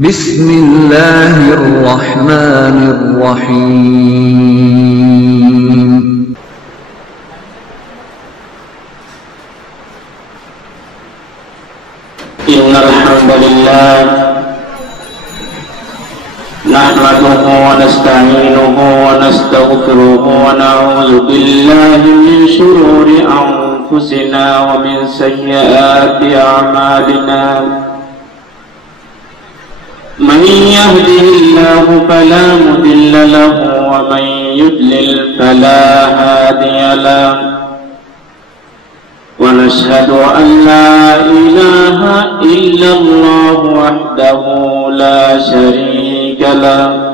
بسم الله الرحمن الرحيم إن الحمد لله نحمده ونستعينه ونستغفره ونعوذ بالله من شرور أنفسنا ومن سيئات أعمالنا من يهده الله فلا مضل له ومن يضلل فلا هادي له ونشهد أن لا إله إلا الله وحده لا شريك له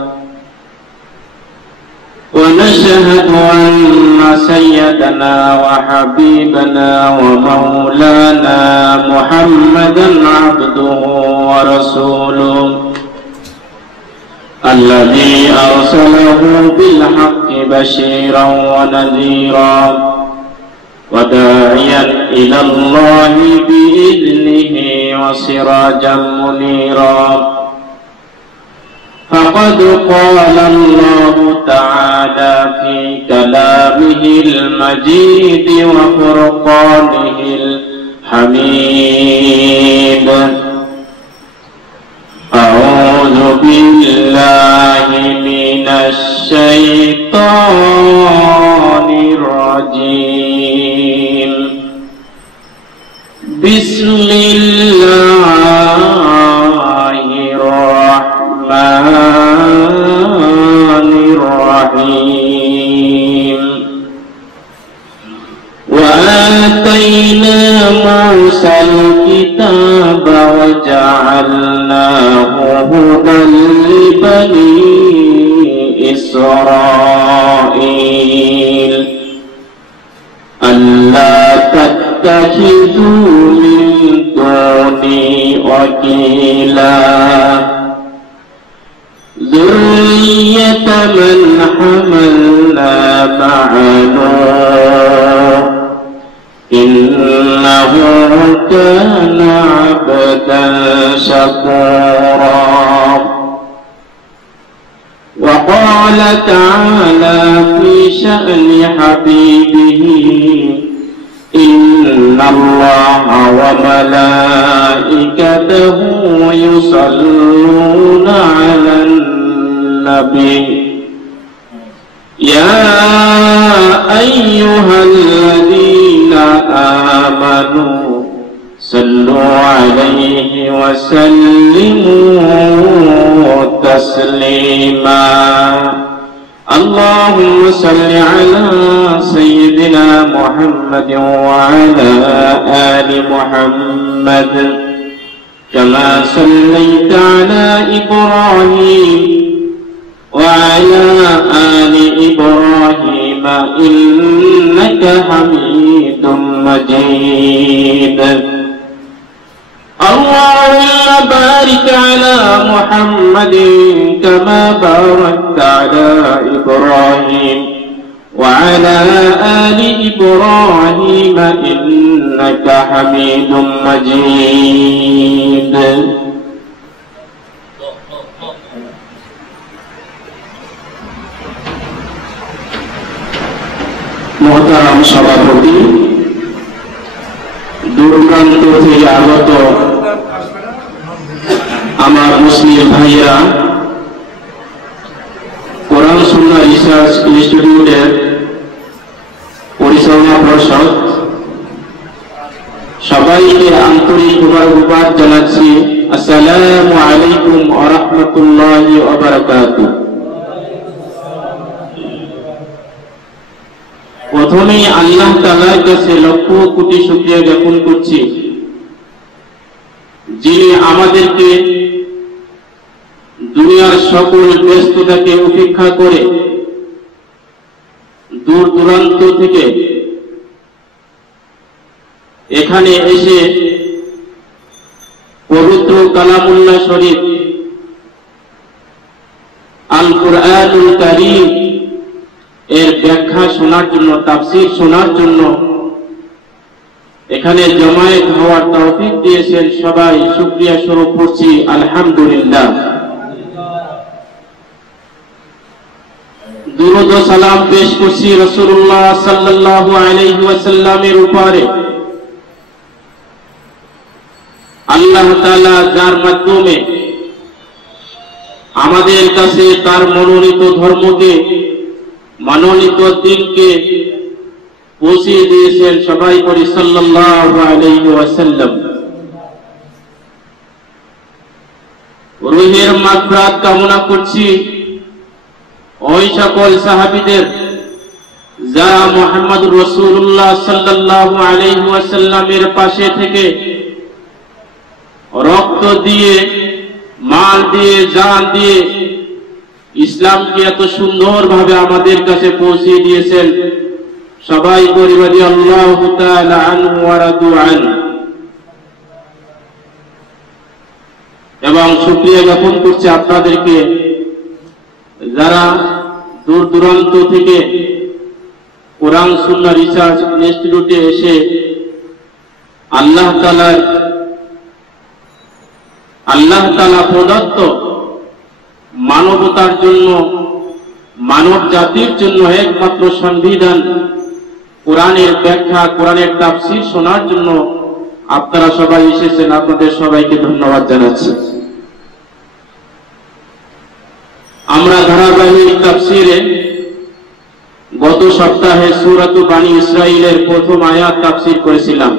ونشهد أن سيدنا وحبيبنا ومولانا محمدا عبده ورسوله الذي أرسله بالحق بشيرا ونذيرا وداعيا إلى الله بإذنه وسراجا منيرا فقد قال الله تعالى في كلامه المجيد وفرقانه الحميد أعوذ بالله من الشيطان الرجيم بسم الله الرحمن الرحيم وآتينا موسى الكتاب وجعلناه هدى لبني إسرائيل ألا تتخذوا من دوني وكيلا ذرية من حملنا مع نوح إنه كان عبدا شكورا وقال تعالى في شأن حبيبه إن الله وملائكته يصلون على النبي يا أيها الذين آمنوا صلوا عليه وسلموا تسليما اللهم صل على سيدنا محمد وعلى آل محمد كما صليت على إبراهيم وعلى آل إبراهيم إنك حميد مجيد اللهم بارك على محمد كما باركت على إبراهيم وعلى آل إبراهيم إنك حميد مجيد محترم সভাপতি দূরপ্রান্ত থেকে আগত আমার মুসলিম ভাইয়েরা কোরআন সুন্নাহ রিসার্চ ইনস্টিটিউটের পরিচালনা পর্ষদ সবাইকে আন্তরিক মোবারকবাদ জানাচ্ছি আসসালামু আলাইকুম ওয়া রাহমাতুল্লাহি ওয়া বারাকাতুহু প্রথমেই আল্লাহ তাআলার কাছে লক্ষ কোটি শুকরিয়া জ্ঞাপন করছি যিনি আমাদেরকে দুনিয়ার সকল ব্যস্ততাকে উপেক্ষা করে দূর দূরান্ত থেকে এখানে এসে পবিত্র কালামুল্লাহ শরীফ আল কুরআনুল কারীম এর ব্যাখ্যা শোনার জন্য তাফসীর শোনার জন্য এখানে জমায়েত হওয়ার তৌফিক দিয়েছেন। সবাই শুকরিয়া স্বরূপ পড়ছি আলহামদুলিল্লাহ। দুরূদ ও সালাম পেশ করছি রাসূলুল্লাহ সাল্লাল্লাহু আলাইহি ওয়াসাল্লামের উপরে। আল্লাহ তাআলা যার মাধ্যমে আমাদের কাছে তার মনোনীত ধর্মকে, মনোনীত দ্বীনকে পৌঁছে দিয়েছেন। সবাই পড়ি সাল্লাল্লাহু আলাইহি ওয়াসাল্লাম। রূহের মাগফিরাত কামনা করছি ওই সকল সাহাবীদের যারা মুহাম্মদুর রাসূলুল্লাহ সাল্লাল্লাহু আলাইহি ওয়াসাল্লামের পাশে থেকে রক্ত দিয়ে, মাল দিয়ে, জান দিয়ে ইসলামকে এত সুন্দরভাবে আমাদের কাছে পৌঁছে দিয়েছেন। সবাই পরিবারে আল্লাহু তাআলা আনহু ওয়া রাদু আনহু। এবং শুকরিয়া জ্ঞাপন করছি আপনাদেরকে যারা দূর দূরান্ত থেকে কোরআন সুন্নাহ রিসার্চ ইনস্টিটিউটে এসে আল্লাহ তাআলা প্রদত্ত মানবতার জন্য, মানব জাতির জন্য একমাত্র সংবিধান কোরআনের ব্যাখ্যা, কোরআনের তাফসীর শোনার জন্য আপনারা সবাই এসেছেন। আপনাদের সবাইকে ধন্যবাদ জানাচ্ছি। আমরা ধারাবাহিক তাফসীরে গত সপ্তাহে সূরা বানী ইসরাঈলের প্রথম আয়াত তাফসীর করেছিলাম।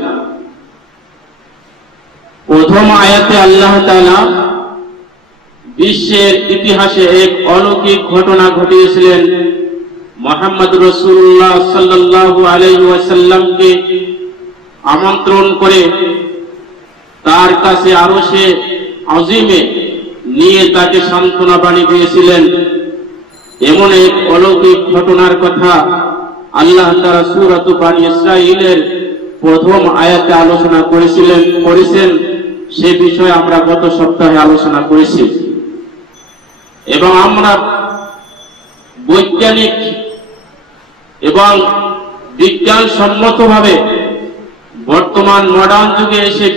প্রথম আয়াতে আল্লাহ তাআলা বিশ্বের ইতিহাসে এক অলৌকিক ঘটনা ঘটিয়েছিলেন। মুহাম্মদ রাসূলুল্লাহ সাল্লাল্লাহু আলাইহি ওয়াসাল্লামকে আমন্ত্রণ করে তার কাছে আরশে আজিমে নিয়ে তাকে সান্ত্বনা বাণী দিয়েছিলেন। এমন এক অলৌকিক ঘটনার কথা আল্লাহ তাআলা সূরা বানী ইসরাঈলের প্রথম আয়াতে আলোচনা করেছেন। সে বিষয়ে আমরা গত সপ্তাহে আলোচনা করেছি। এবং আমরা বৈজ্ঞানিক এবং বিজ্ঞান সম্মতভাবে বর্তমান মডার্ন যুগে এসে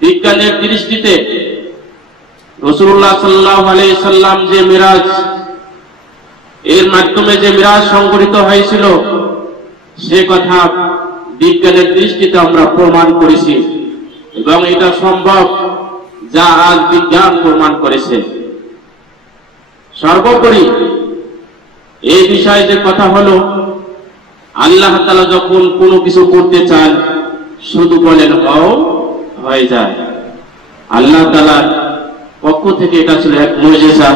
বিজ্ঞানের দৃষ্টিতে রাসূলুল্লাহ সাল্লাল্লাহু আলাইহি সাল্লাম যে মিরাজ, এর মাধ্যমে যে মিরাজ সংঘটিত হয়েছিল, সে কথা বিজ্ঞানের দৃষ্টিতে আমরা প্রমাণ করেছি এবং এটা সম্ভব, যা আজ বিজ্ঞান প্রমাণ করেছে। সর্বোপরি এই বিষয়ে যে কথা হলো, আল্লাহ তাআলা যখন কোনো কিছু করতে চান শুধু বলেন হও, হয়ে যায়। আল্লাহ তাআলার পক্ষ থেকে এটা ছিল এক মুজিজা।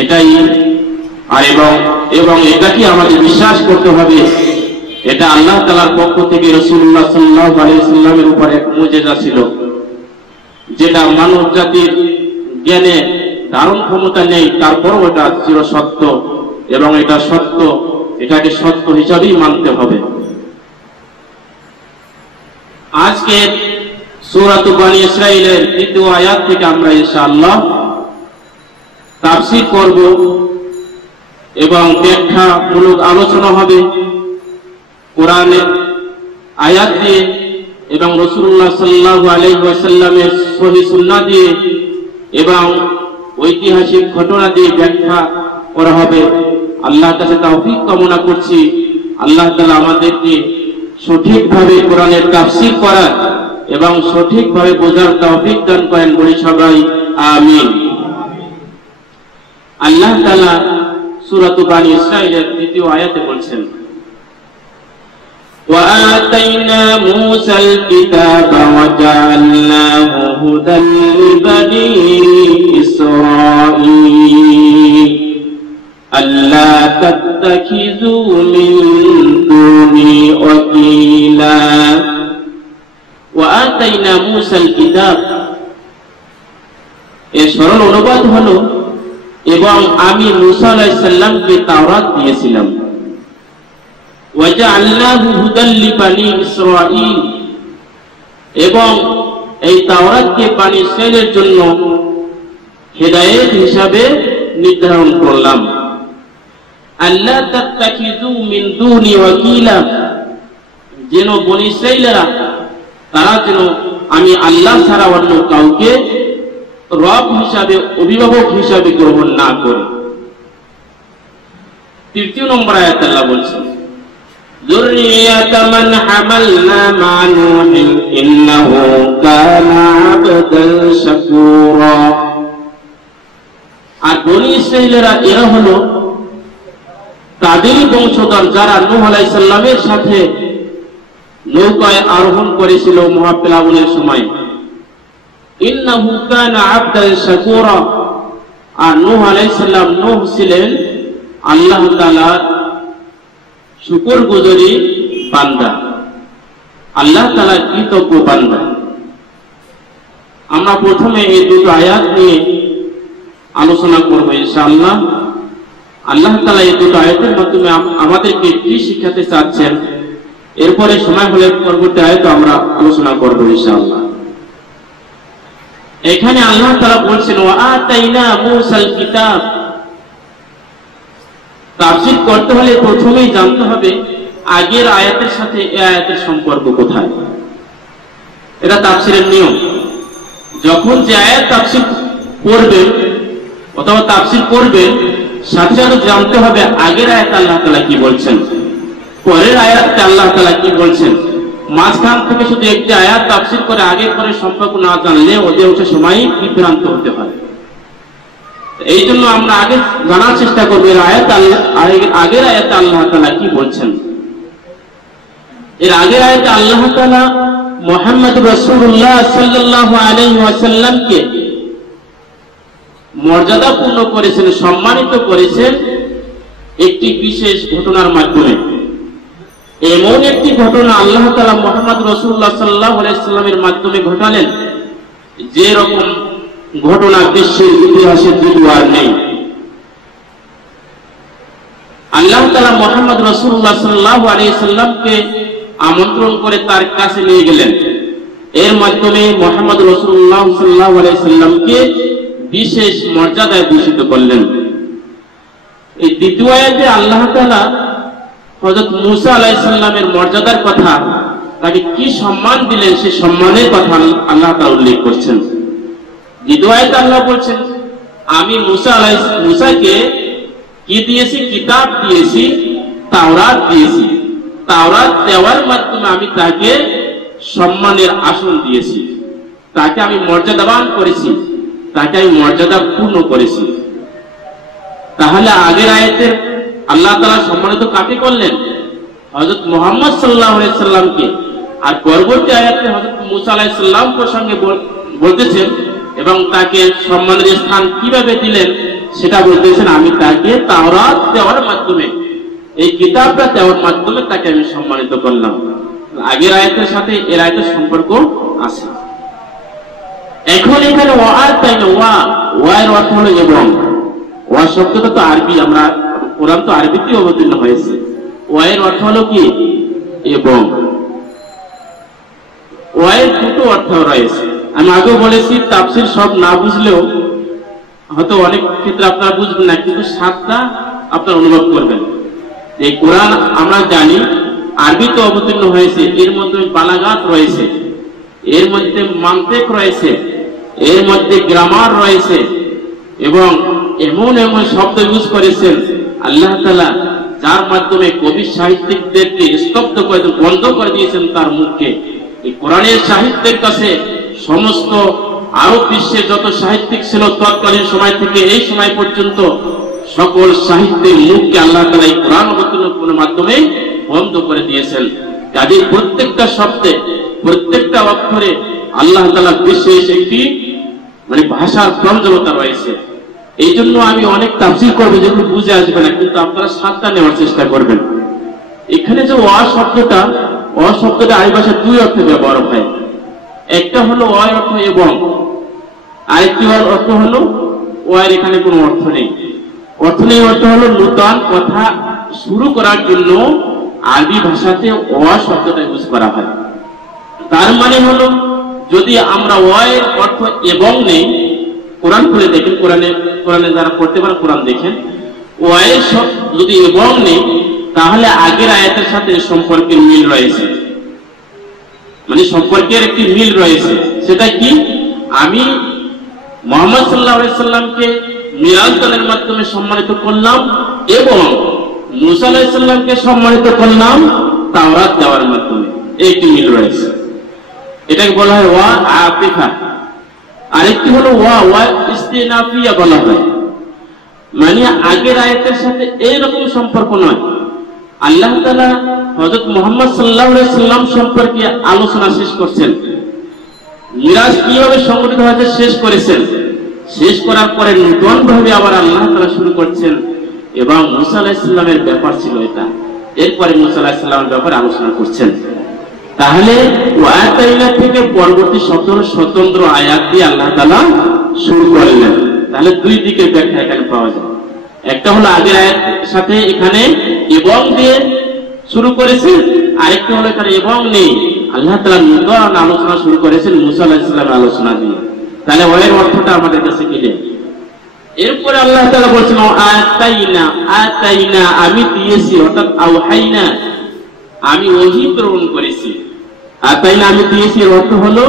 এটাই এবং এটাকে আমাদের বিশ্বাস করতে হবে। এটা আল্লাহ তাআলার পক্ষ থেকে রাসূলুল্লাহ সাল্লাল্লাহু আলাইহি ওয়াসাল্লামের উপর এক মুজিজা ছিল, যেটা মানব জাতির জ্ঞানে ধারণ ক্ষমতা নেই। তারপরও এটা চির সত্য এবং এটা সত্য, এটাকে সত্য হিসাবেই মানতে হবে। আজকে সূরা বানী ইসরাঈলের দ্বিতীয় আয়াত থেকে আমরা ইনশাআল্লাহ তাফসীর করব এবং ব্যাখ্যামূলক আলোচনা হবে কোরআনের আয়াত দিয়ে এবং রাসূলুল্লাহ সাল্লাল্লাহু আলাইহি ওয়াসাল্লামের সহিহ সুন্নাহ দিয়ে এবং ঐতিহাসিক ঘটনা দিয়ে ব্যাখ্যা করা হবে। আল্লাহর কাছে তৌফিক কামনা করছি আল্লাহ তাআলা আমাদেরকে সঠিকভাবে কোরআনের তাফসীর করার এবং সঠিকভাবে বোঝার তৌফিক দান করেন। বলি সবাই আমিন। আল্লাহ তাআলা সূরা বানী ইসরাঈলের দ্বিতীয় আয়াতে বলছেন, وآتينا موسى الكتاب وجعلناه هدى لبني إسرائيل ألا تتخذوا من دوني وكيلا وآتينا موسى الكتاب। এর সরল অনুবাদ হলো, এবং আমি মূসা আলাইহিস সালামকে তাওরাত দিয়েছিলাম। ওয়াজআলনাহু হুদাল লিবানি ইসরাঈল, এবং এই তাওরাতকে বানী ইসরাঈলের জন্য হেদায়েত হিসাবে নির্ধারণ করলাম। আল্লাহ তাত্তাখিযু মিন দুনি ওয়াকিলা, যেন বনী ইসরাইলেরা তারা যেন আমি আল্লাহ ছাড়া অন্য কাউকে রব হিসাবে, অভিভাবক হিসাবে গ্রহণ না করে। 3 নম্বর আয়াত আল্লাহ বলছেন, যুররিয়াতা মান হামালনা মা নূহিন ইন্নাহু কানা আবদান শাকুরা। আর বনী ইসরাইলেরা এরা হলো তাদেরই বংশধর যারা নূহ আলাইহিস সালামের সাথে নৌকায় আরোহণ করেছিল মহাপ্লাবনের সময়। ইন্নাহু কানা আবদান শাকুরা। আর নূহ আলাইহিস সালাম, নূহ ছিলেন আল্লাহ তাআলার শুকরগুজারি বান্দা, আল্লাহ তাআলার কৃতজ্ঞ বান্দা। আমরা প্রথমে এই দুটো আয়াত নিয়ে আলোচনা করব ইনশাআল্লাহ। আল্লাহ তাআলা এই দুটো আয়াতের মাধ্যমে আমাদেরকে কি শিখাতে চাচ্ছেন, এরপরে সময় হলে পরবর্তী আয়াত আমরা আলোচনা করব ইনশাআল্লাহ। এখানে আল্লাহ তাআলা বলছেন, ওয়া আতাইনা মূসাল কিতাব। তাফসীর করতে হলে প্রথমেই জানতে হবে আগের আয়াতের সাথে এই আয়াতের সম্পর্ক কোথায়। এটা তাফসীরের নিয়ম। যখন যে আয়াত তাফসীর করবেন অথবা তাফসীর করবেন, সাথে সাথে জানতে হবে আগের আয়াতে আল্লাহ তাআলা কি বলছেন, পরের আয়াতে আল্লাহ তাআলা কি বলছেন। মাঝখান থেকে শুধু একটি আয়াত তাফসীর করে আগের পরের সম্পর্ক না জানলে অধিকাংশ সময় বিভ্রান্ত হতে পারে। এই জন্য আমরা আগে জানার চেষ্টা করবো এর আয়াত আগের আয়াতে আল্লাহ তাআলা কি বলছেন। এর আগের আয়াতে আল্লাহ তাআলা মুহাম্মদ রাসূলুল্লাহ সাল্লাল্লাহু আলাইহি ওয়াসাল্লামকে মর্যাদাপূর্ণ করেছেন, সম্মানিত করেছেন একটি বিশেষ ঘটনার মাধ্যমে। এমন একটি ঘটনা আল্লাহ তাআলা মুহাম্মদ রাসূলুল্লাহ সাল্লাল্লাহু আলাইহি ওয়াসাল্লামের মাধ্যমে ঘটালেন যে রকম ঘটনা বিশ্বের ইতিহাসে দ্বিতীয়বার নেই। আল্লাহ তাআলা মুহাম্মদ রাসূলুল্লাহ সাল্লাল্লাহু আলাইহি ওয়াসাল্লামকে আমন্ত্রণ করে তার কাছে নিয়ে গেলেন। এর মাধ্যমে মুহাম্মদ রাসূলুল্লাহ সাল্লাল্লাহু আলাইহি ওয়াসাল্লামকে বিশেষ মর্যাদায় ভূষিত করলেন। এই দ্বিতীয় আয়াতে আল্লাহ তাআলা হযরত মূসা আলাইহিস সালামের মর্যাদার কথা, তাকে কি সম্মান দিলেন সেই সম্মানের কথা আল্লাহ তাআলা উল্লেখ করছেন। দ্বিতীয় আয়াতে আল্লাহ বলছেন, আমি মূসাকে কি দিয়েছি? কিতাব দিয়েছি, তাওরাত দিয়েছি। তাওরাত দেওয়ার মাধ্যমে আমি তাকে সম্মানের আসন দিয়েছি, তাকে আমি মর্যাদাবান করেছি, তাকে আমি মর্যাদা পূর্ণ করেছি। তাহলে আগের আয়াতের আল্লাহ তাআলা সম্মানিত কাকে করলেন? হযরত মুহাম্মদ সাল্লাল্লাহু আলাইহি সাল্লামকে। আর পরবর্তী আয়াতে হযরত মূসা আলাইহিস সালাম প্রসঙ্গে বলতেছেন এবং তাকে সম্মানের স্থান কিভাবে দিলেন সেটা বলতেছেন, আমি তাকে তাওরাত দেওয়ার মাধ্যমে, এই কিতাবটা দেওয়ার মাধ্যমে তাকে আমি সম্মানিত করলাম। আগের আয়াতের সাথে এর আয়াতের সম্পর্ক আছে। এখন এখানে ওয়া এর অর্থ হলো এবং। ওয়া শব্দটা তো আরবি, আমরা কোরআন তো আরবিতে অবতীর্ণ হয়েছে। ওয়া এর অর্থ হলো কি? এবং। ওয়া এর দুটো অর্থ রয়েছে। আমি আগেও বলেছি তাফসীর সব না বুঝলেও হয়তো অনেক ক্ষেত্রে আপনারা বুঝবেন না, কিন্তু সাতটা আপনারা অনুভব করবেন। এই কোরআন আমরা জানি আরবিতে অবতীর্ণ হয়েছে, এর মধ্যে বালাগাত রয়েছে, এর মধ্যে মান্তিক রয়েছে, এর মধ্যে গ্রামার রয়েছে এবং এমন এমন শব্দ ইউজ করেছেন আল্লাহ তাআলা, যার মাধ্যমে কবি সাহিত্যিকদেরকে স্তব্ধ করে বন্ধ করে দিয়েছেন তার মুখকে। এই কোরআনের সাহিত্যের কাছে সমস্ত আরব বিশ্বের যত সাহিত্যিক ছিল তৎকালীন সময় থেকে এই সময় পর্যন্ত সকল সাহিত্যের মুখকে আল্লাহ তাআলা এই কোরআন অবতীর্ণের মাধ্যমে বন্ধ করে দিয়েছেন। কাজেই প্রত্যেকটা শব্দে, প্রত্যেকটা অক্ষরে আল্লাহ তাআলা বিশেষ একটি ভাষার প্রয়োজনীয়তা রয়েছে। এই জন্য আমি অনেক তাফসীর করবো যেগুলো বুঝে আসবে না, কিন্তু আপনারা সাতটা নেওয়ার চেষ্টা করবেন। এখানে যে ওয়া শব্দটা আরবি ভাষায় দুই অর্থে ব্যবহার হয়। একটা হলো ওয়া অর্থ এবং, আরেকটি অর্থ হলো ওয়ার এখানে কোনো অর্থ নেই। অর্থ হলো নূতন কথা শুরু করার জন্য আরবি ভাষাতে ওয়া শব্দটা ইউজ করা হয়। তার মানে হলো যদি আমরা ওয়া এর অর্থ এবং নেই, কোরআন খুলে দেখেন, কোরআনে যারা পড়তে পারে কোরআন দেখেন, ওয়া এর যদি এবং নেই তাহলে আগের আয়াতের সাথে সম্পর্কের মিল রয়েছে। মানে সম্পর্কের একটি মিল রয়েছে। সেটা কি? আমি মুহাম্মদ সাল্লাল্লাহু আলাইহি সাল্লামকে মিরাজ দানের মাধ্যমে সম্মানিত করলাম এবং মুসা আলাইহিস সালামকে সম্মানিত করলাম তাওরাত দেওয়ার মাধ্যমে। এই একটি মিল রয়েছে, এটাকে বলা হয় ওয়া আতিফা। আরেকটি হলো ওয়া ইস্তিনাফিয়া বলা হয়, মানে আগের আয়াতের সাথে এইরকম সম্পর্ক নয়। আল্লাহ তাআলা হযরত মুহাম্মদ সাল্লাল্লাহু আলাইহি সাল্লাম সম্পর্কে আলোচনা শেষ করছেন, মিরাজ কিভাবে সংগঠিত হয়েছে শেষ করেছেন। শেষ করার পরে নতুন ভাবে আবার আল্লাহ তাআলা শুরু করছেন এবং মুসা আলাইহিস সালামের ব্যাপার ছিল এটা। এরপরে মুসা আলাইহিস সালামের ব্যাপারে আলোচনা করছেন। তাহলে ওয়াতাইনা থেকে পরবর্তী স্বতন্ত্র আয়াত দিয়ে আল্লাহ তাআলা শুরু করলেন। তাহলে দুই দিকে ব্যাখ্যা এখানে পাওয়া যায়। একটা হলো আগের আয়াতের সাথে এখানে এবং দিয়ে শুরু করেছেন, আরেকটা হলো এখানে এবং নেই, আল্লাহ তাআলা নতুন আলোচনা শুরু করেছেন মুসা আলাইহিস সালামের আলোচনা দিয়ে। তাহলে ওয়ের অর্থটা আমাদের কাছে ক্লিয়ার। এরপরে আল্লাহ তাআলা বলেছেন আতাইনা আমি দিয়েছি, অর্থাৎ আওহাইনা আমি ওহী প্রেরণ করেছি। আতাইনা আমি দিয়েছি এর অর্থ হলো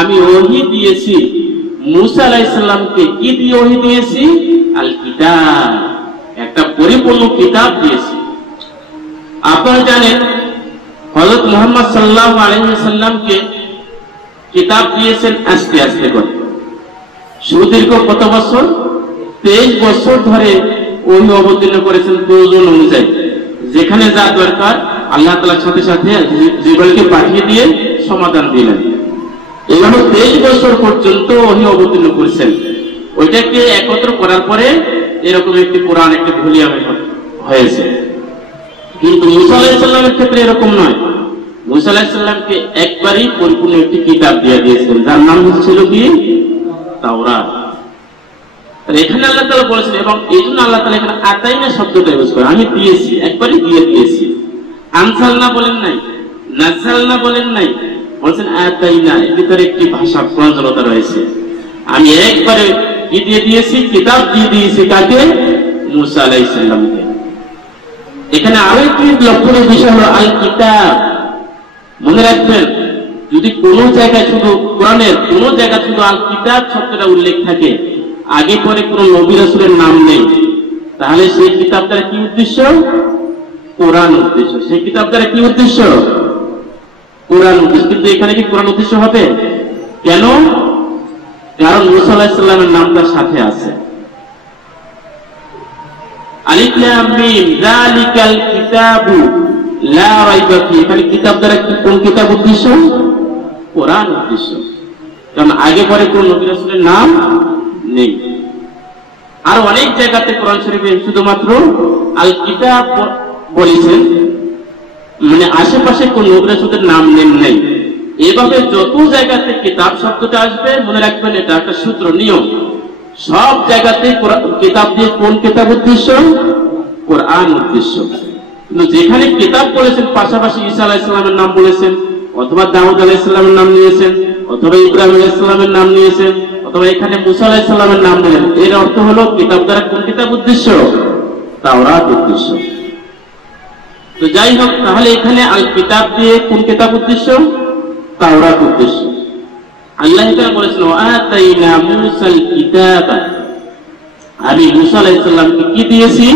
আমি ওহী দিয়েছি মুসা আলাইহিস সালামকে। কি দিয়ে ওহী দিয়েছি? আল কিতাব, একটা পরিপূর্ণ কিতাব দিয়েছি। আপনারা জানেন হযরত মুহাম্মদ সাল্লাল্লাহু আলাইহি সাল্লামকে কিতাব দিয়েছেন আস্তে আস্তে করে। সুদীর্ঘ কত বছর? 23 বছর ধরে ওহী অবতীর্ণ করেছেন প্রয়োজন অনুযায়ী। যেখানে যা দরকার আল্লাহ তাআলার সাথে সাথে জিবরাইলকে পাঠিয়ে দিয়ে সমাধান দিলেন। এইভাবে 23 বছর পর্যন্ত ওহী অবতীর্ণ করেছেন। ওইটাকে একত্র করার পরে এরকম একটি কোরআন, একটি ভলিউমে হয়েছে। কিন্তু মুসা আলাইহিস সালামের ক্ষেত্রে এরকম নয়। মুসা আলাইহিস সালামকে একবারই পরিপূর্ণ একটি কিতাব দিয়ে দিয়েছিলেন, যার নাম ছিল কি? তাওরাত। এখানে আল্লাহ তাআলা বলেছেন, এবং এই জন্য আল্লাহ তাআলা এখানে আতাইনা শব্দটা ইউজ করে, আমি দিয়েছি, একবারই দিয়ে দিয়েছি। আনসালনা বলেন নাই, নাযালনা বলেন নাই, বলেছেন আতাইনা। এর ভিতরে একটি ভাষা প্রয়োজনতা রয়েছে। আমি একবারে কি দিয়ে দিয়েছি? কিতাব দিয়ে দিয়েছি। কাকে? মুসা আলাইহিস সালামকে। এখানে আরো একটি লক্ষণীয় বিষয় হলো আল কিতাব। মনে রাখবেন, যদি কোন জায়গায় শুধু কোরআনের কোন জায়গায় শুধু আল কিতাব শব্দটা উল্লেখ থাকে, আগে পরে কোন নবী রাসূলের নাম নেই, তাহলে সেই কিতাব দ্বারা কি উদ্দেশ্য? কোরআন উদ্দেশ্য। সেই কিতাব দ্বারা কি উদ্দেশ্য? কোরআন উদ্দেশ্য। কিন্তু এখানে কি কোরআন উদ্দেশ্য হবে? কেন? কারণ মুসা আলাইহিস সালামের নামটা সাথে আছে। আলিফ লাম মিম যালিকাল কিতাবু লা রাইবা ফি। এখানে কিতাব দ্বারা কোন কিতাব উদ্দেশ্য? কোরআন উদ্দেশ্য। কারণ আগে পরে কোন নবী রাসূলের নাম নেই। আর অনেক জায়গাতে কোরআন শরীফে শুধুমাত্র আল কিতাব বলেছেন, মানে আশেপাশে কোন নবী রাসূলের নাম নেই। এভাবে যত জায়গাতে কিতাব শব্দটা আসবে, মনে রাখবেন এটা একটা সূত্র, নিয়ম। সব জায়গাতে কিতাব দিয়ে কোন কিতাব উদ্দেশ্য? কোরআন উদ্দেশ্য। কিন্তু যেখানে কিতাব বলেছেন পাশাপাশি ঈসা আলাইহিস সালামের নাম বলেছেন, অথবা দাউদ আলাইহিস সালামের নাম নিয়েছেন, অথবা ইব্রাহিম আলাইহিস সালামের নাম নিয়েছেন, অথবা এখানে মুসা আলাইহিস সালামের নাম নিলেন, এর অর্থ হলো কিতাব দ্বারা কোন কিতাব উদ্দেশ্য? তাওরাত উদ্দেশ্য। তো যাই হোক, তাহলে এখানে আল কিতাব দিয়ে কোন কিতাব উদ্দেশ্য? তাওরাত উদ্দেশ্য। আল্লাহ তাআলা বলেছেন আতাইনা মুসাল কিতাব, আমি মুসা আলাইহিস সালামকে কি দিয়েছি?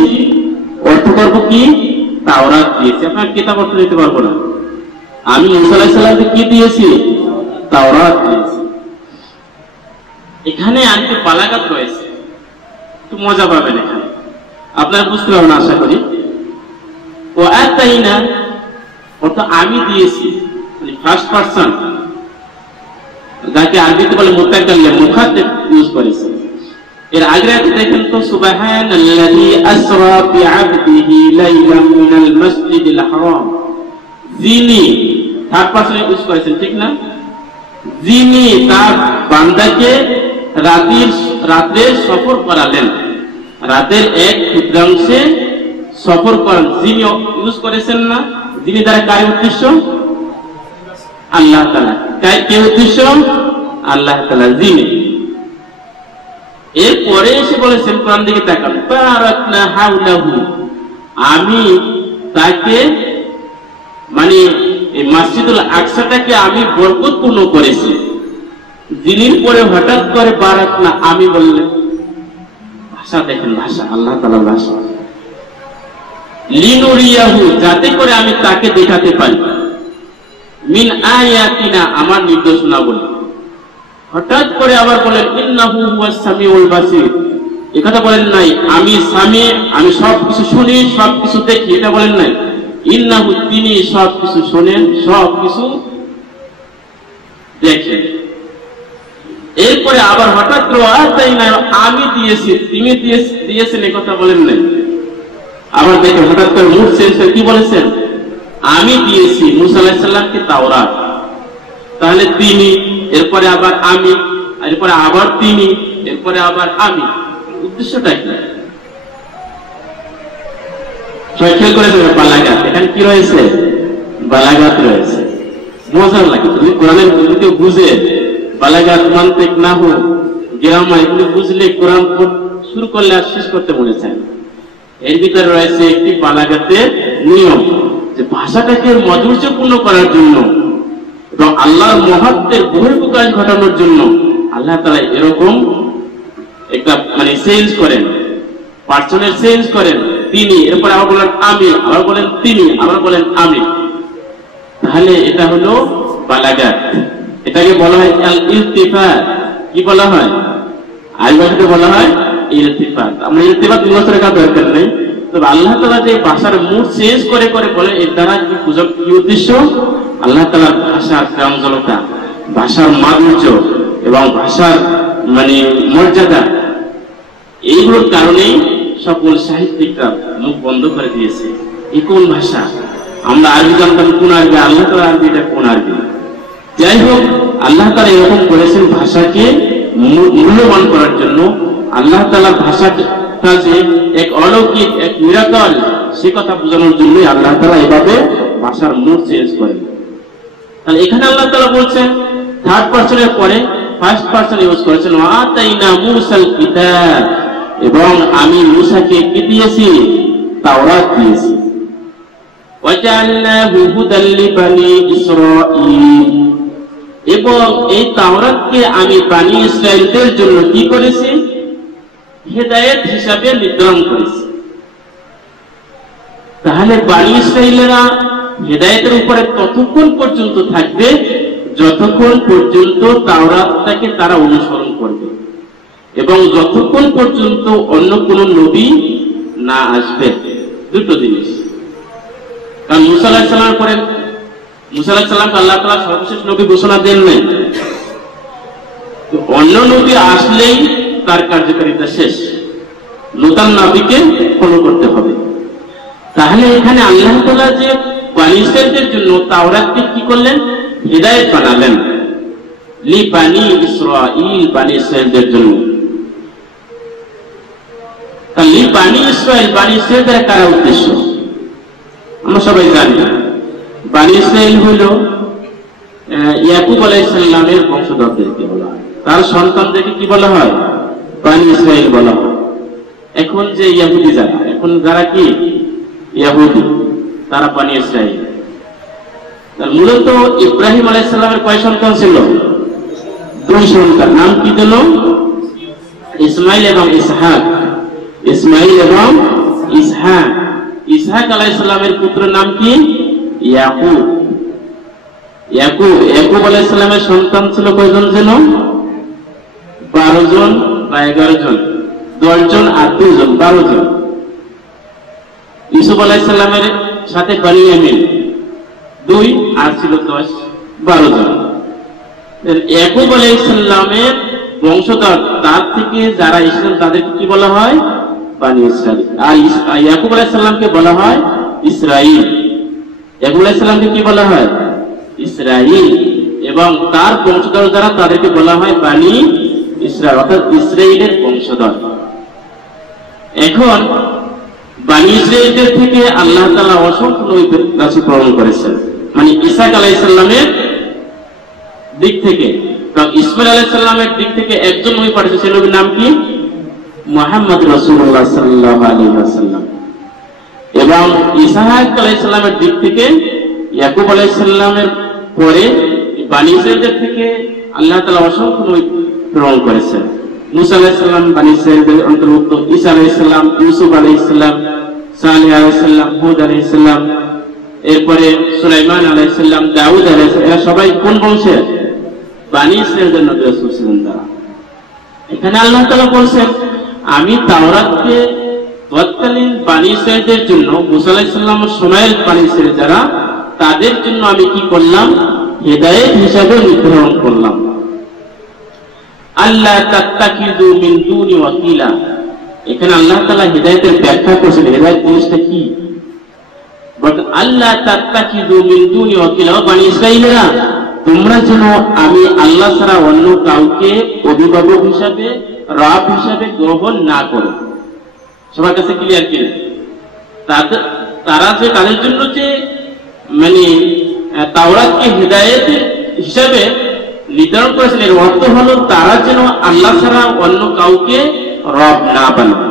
অর্থ করব কি? তাওরাত দিয়েছি। আপনার কিতাব অর্থ দিতে পারবো না। আমি মুসা আলাইহিস সালামকে কি দিয়েছি? তাওরাত দিয়েছি। এখানে আরেকটি বালাগাত রয়েছে, একটু মজা পাবেন এখানে, আপনারা বুঝতে পারবেন আশা করি। ও আতাইনা অর্থ আমি দিয়েছি, মানে ফার্স্ট পারসন, যাকে আরবিতে বলে মুতাকাল্লিম, মুখাতাব ইউজ করেছে। এর আগে দেখেন তো, সুবহানাল্লাযী আসরা বিআবদিহি লাইলাম মিনাল মাসজিদিল হারাম। যিনি থার্ড পারসন ইউজ করেছেন, ঠিক না? যিনি তার বান্দাকে রাতে সফর করালেন, রাতের এক ক্ষুদ্রাংশে সফর করেন, যিনি ইউজ করেছেন না? যিনি দ্বারা কার উদ্দেশ্য? আল্লাহ তাআলা। কে উদ্দেশ্য? আল্লাহ তাআলা, যিনি। এরপরে এসে বলেছেন, কোরআন দিকে তাকান, বারাকনা হাওলাহু, আমি তাকে, মানে এই মসজিদুল আকসাটাকে আমি বরকতপূর্ণ করেছি। যিনির পরে হঠাৎ করে বারাক না আমি বললেন, ভাষা দেখেন, ভাষা আল্লাহ তাআলার ভাষা, লিনুরিয়াহু, যাতে করে আমি তাকে দেখাতে পারি, মিন আয়াতিনা, আমার নির্দেশনা বলি। হঠাৎ করে আবার বলেন ইন্নাহু হুয়াস সামিউল বাসীর, এই কথা বলেন নাই আমি সামি, আমি সবকিছু শুনি সবকিছু দেখি, এটা বলেন নাই। ইন্নাহু, তিনি সবকিছু শোনেন সবকিছু দেখেন। এরপরে আবার হঠাৎ না আমি দিয়েছি, তিনি দিয়েছেন, এই কথা বলেন নাই। আবার দেখেন হঠাৎ করে মুড চেঞ্জ করে কি বলেছেন, আমি দিয়েছি মুসা আলাইহিস সালামকে তাওরাত, তাহলে তিনি, এরপরে আবার আমি, এরপরে আবার তিনি, এরপরে আবার আমি, উদ্দেশ্যটা কি? খেয়াল করেছেন বালাগাত, এখানে কি রয়েছে? বালাগাত রয়েছে। মজার লাগে যদি কোরআনের কেউ বুঝে, বালাগাত মান্তিক নাহু গ্রামার এগুলি বুঝলে কোরআন শুরু করলে আর শেষ করতে মনে চায় না। এর ভিতরে রয়েছে একটি বালাগাতের নিয়ম, যে ভাষাটাকে মাধুর্যপূর্ণ করার জন্য এবং আল্লাহর মহত্বের বহিঃপ্রকাশ ঘটানোর জন্য আল্লাহ তাআলা এরকম একটা মানে চেঞ্জ করেন, পার্সনের চেঞ্জ করেন। তিনি, এরপর আবার বলেন আমি, আবার বলেন তিনি, আবার বলেন আমি। তাহলে এটা হলো বালাগাত। এটাকে বলা হয় আল ইলতিফাত। কি বলা হয়? আরবি ভাষাতে বলা হয় ইলতিফাত। আমরা ইলতিফাত বিবেচনা করার দরকার নেই, তবে আল্লাহ তাআলা যে ভাষার মুড চেঞ্জ করে করে বলে, এর দ্বারা কি উদ্দেশ্য? আল্লাহ তাআলার ভাষার প্রাঞ্জলতা, ভাষার মাধুর্য এবং ভাষার মানে মর্যাদা, এইগুলোর কারণেই সকল সাহিত্যিকরা মুখ বন্ধ করে দিয়েছে। এই কোন ভাষা? আমরা আরবি জানতাম কোন আরবি, আল্লাহ তাআলা আরবিটা কোন আরবি। যাই হোক, আল্লাহ তাআলা এরকম করেছেন ভাষাকে মূল্যবান করার জন্য। আল্লাহ তাআলার ভাষাটা যে এক অলৌকিক, এক মিরাকল, সে কথা বোঝানোর জন্যই আল্লাহ তাআলা এভাবে ভাষার মুড চেঞ্জ করেন। তাহলে এখানে আল্লাহ তাআলা বলছেন থার্ড পারসনের পরে ফার্স্ট পারসন ইউজ করেছেন, ওয়াতাইনা মূসাল কিতাব, এবং আমি মূসাকে কি দিয়েছি? তাওরাত দিয়েছি। ওয়াজআলনাহু হুদাল লিবানি ইসরাঈল, এবং এই তাওরাতকে আমি বানি ইসরাঈলদের জন্য কি করেছি? হেদায়েত হিসাবে নির্ধারণ করেছি। তাহলে বানি ইসরাঈলেরা হেদায়েতের উপরে ততক্ষণ পর্যন্ত থাকবে যতক্ষণ পর্যন্ত তাওরাতটাকে তারা অনুসরণ করবে, এবং যতক্ষণ পর্যন্ত অন্য কোন নবী না আসবে। দুটো জিনিস, কারণ মুসা আলাইহিস সালাম পরে, মুসা আলাইহিস সালামকে আল্লাহ তাআলা সর্বশেষ নবী ঘোষণা দেন নাই, অন্য নবী আসলেই তার কার্যকারিতা শেষ, নতুন নবীকে ফলো করতে হবে। তাহলে এখানে আল্লাহ তাআলা যে বানি ইসরাঈলদের জন্য তাওরাতকে কি করলেন? হিদায়াত বানালেন, লি বানি ইসরাঈল, বানি ইসরাঈলদের জন্য। তাহলে বানি ইসরাঈল, বানি ইসরাঈলদের কারা উদ্দেশ্য? আমরা সবাই জানি বানি ইসরাঈল হলো ইয়াকুব আলাইহিস সালামের বংশধরদেরকে বলা হয়, তার সন্তানদেরকে কি বলা হয়? বানি ইসরাঈল বলা হয়। এখন যে ইহুদি যারা, এখন যারা কি ইহুদি, তারা বানি ইসরাঈল। মূলত ইব্রাহিম আলাইহিস সালামের কয় সন্তান ছিল? 2 সন্তান। নাম কি দিল? ইসমাইল এবং ইসহাক। ইসমাইল এবং ইসহাক। ইসহাক আলাইহিস সালামের পুত্রের নাম কি? ইয়াকুব। ইয়াকুব আলাইহিস সালামের সন্তান ছিল কয়জন ছিল? 12 জন বা 11 জন, 10 জন আর 2 জন, 12 জন। ইউসুফ আলাইহিস সালামের সাথে বেনিয়ামিন 2 আর ছিল 10, 12 জন। ইয়াকুব আলাইহিস সালামের বংশধর, তার থেকে যারা এসেছেন তাদেরকে কি বলা হয়? বানি ইসরাঈল। আর ইয়াকুব আলাইহিস সালামকে বলা হয় ইসরাঈল। ইয়াকুব আলাইহিস সালামকে কি বলা হয়? ইসরাঈল। এবং তার বংশধর যারা, তাদেরকে বলা হয় বানি ইসরাঈল, অর্থাৎ ইসরাঈলের বংশধর। এখন বানি ইসরাঈলদের থেকে আল্লাহ তাআলা অসংখ্য নবী রাসূল প্রেরণ করেছেন, মানে ঈসা আলাইহিস সালামের দিক থেকে। কারণ ইসমাঈল আলাইহিস সালামের দিক থেকে একজন নবী পাঠিয়েছেন, সেই নবীর নাম কি? মুহাম্মদ রাসূলুল্লাহ সাল্লাল্লাহু আলাইহি ওয়াসাল্লাম। এবং ইসহাক আলাইহিস সালামের দিক থেকে ইয়াকুব আলাইহিস সালামের পরে বনী ইসরাঈলদের থেকে আল্লাহ তাআলা অসংখ্য নবী প্রেরণ করেছেন। মুসা আলাইহিস সালাম বনী ইসরাঈলদের অন্তর্ভুক্ত, ঈসা আলাইহিস সালাম, ইউসুফ আলাইহিস সালাম, সালেহ আলাইহিস সালাম, হুদ আলাইহিস সালাম, এরপরে সুলাইমান আলাইহিস সালাম, দাউদ আলাইহিস সালাম, এরা সবাই কোন বংশের? বনী ইসরাঈলদের নবী রাসূল ছিলেন তারা। এখানে আল্লাহ তাআলা বলেন আমি তাওরাতকে তৎকালীন বনী ইসরাঈলদের জন্য, মুসা আলাইহিস সালামের সময়ের বনী ইসরাঈল যারা, তাদের জন্য আমি কি করলাম? হিদায়াত হিসাবে নির্ধারণ করলাম। আল্লাহ তাত্তাকিযু মিন দুনি ওয়াকিলা, এখানে আল্লাহ তাআলা হিদায়াতের ব্যাখ্যা করেছেন। হিদায়াত জিনিসটা কি? আল্লাহ তাত্তাকিযু মিন দুনি ওয়াকিলা, বনী ইসরাঈলেরা তোমরা যেন আমি আল্লাহ ছাড়া অন্য কাউকে অভিভাবক হিসাবে, রব হিসাবে গ্রহণ না করো। সবার কাছে ক্লিয়ার কি? তারা যে তাদের জন্য যে মানে তাওরাতকে হিদায়াত হিসাবে নির্ধারণ করেছেন, এর অর্থ হলো তারা যেন আল্লাহ ছাড়া অন্য কাউকে রব না বানায়।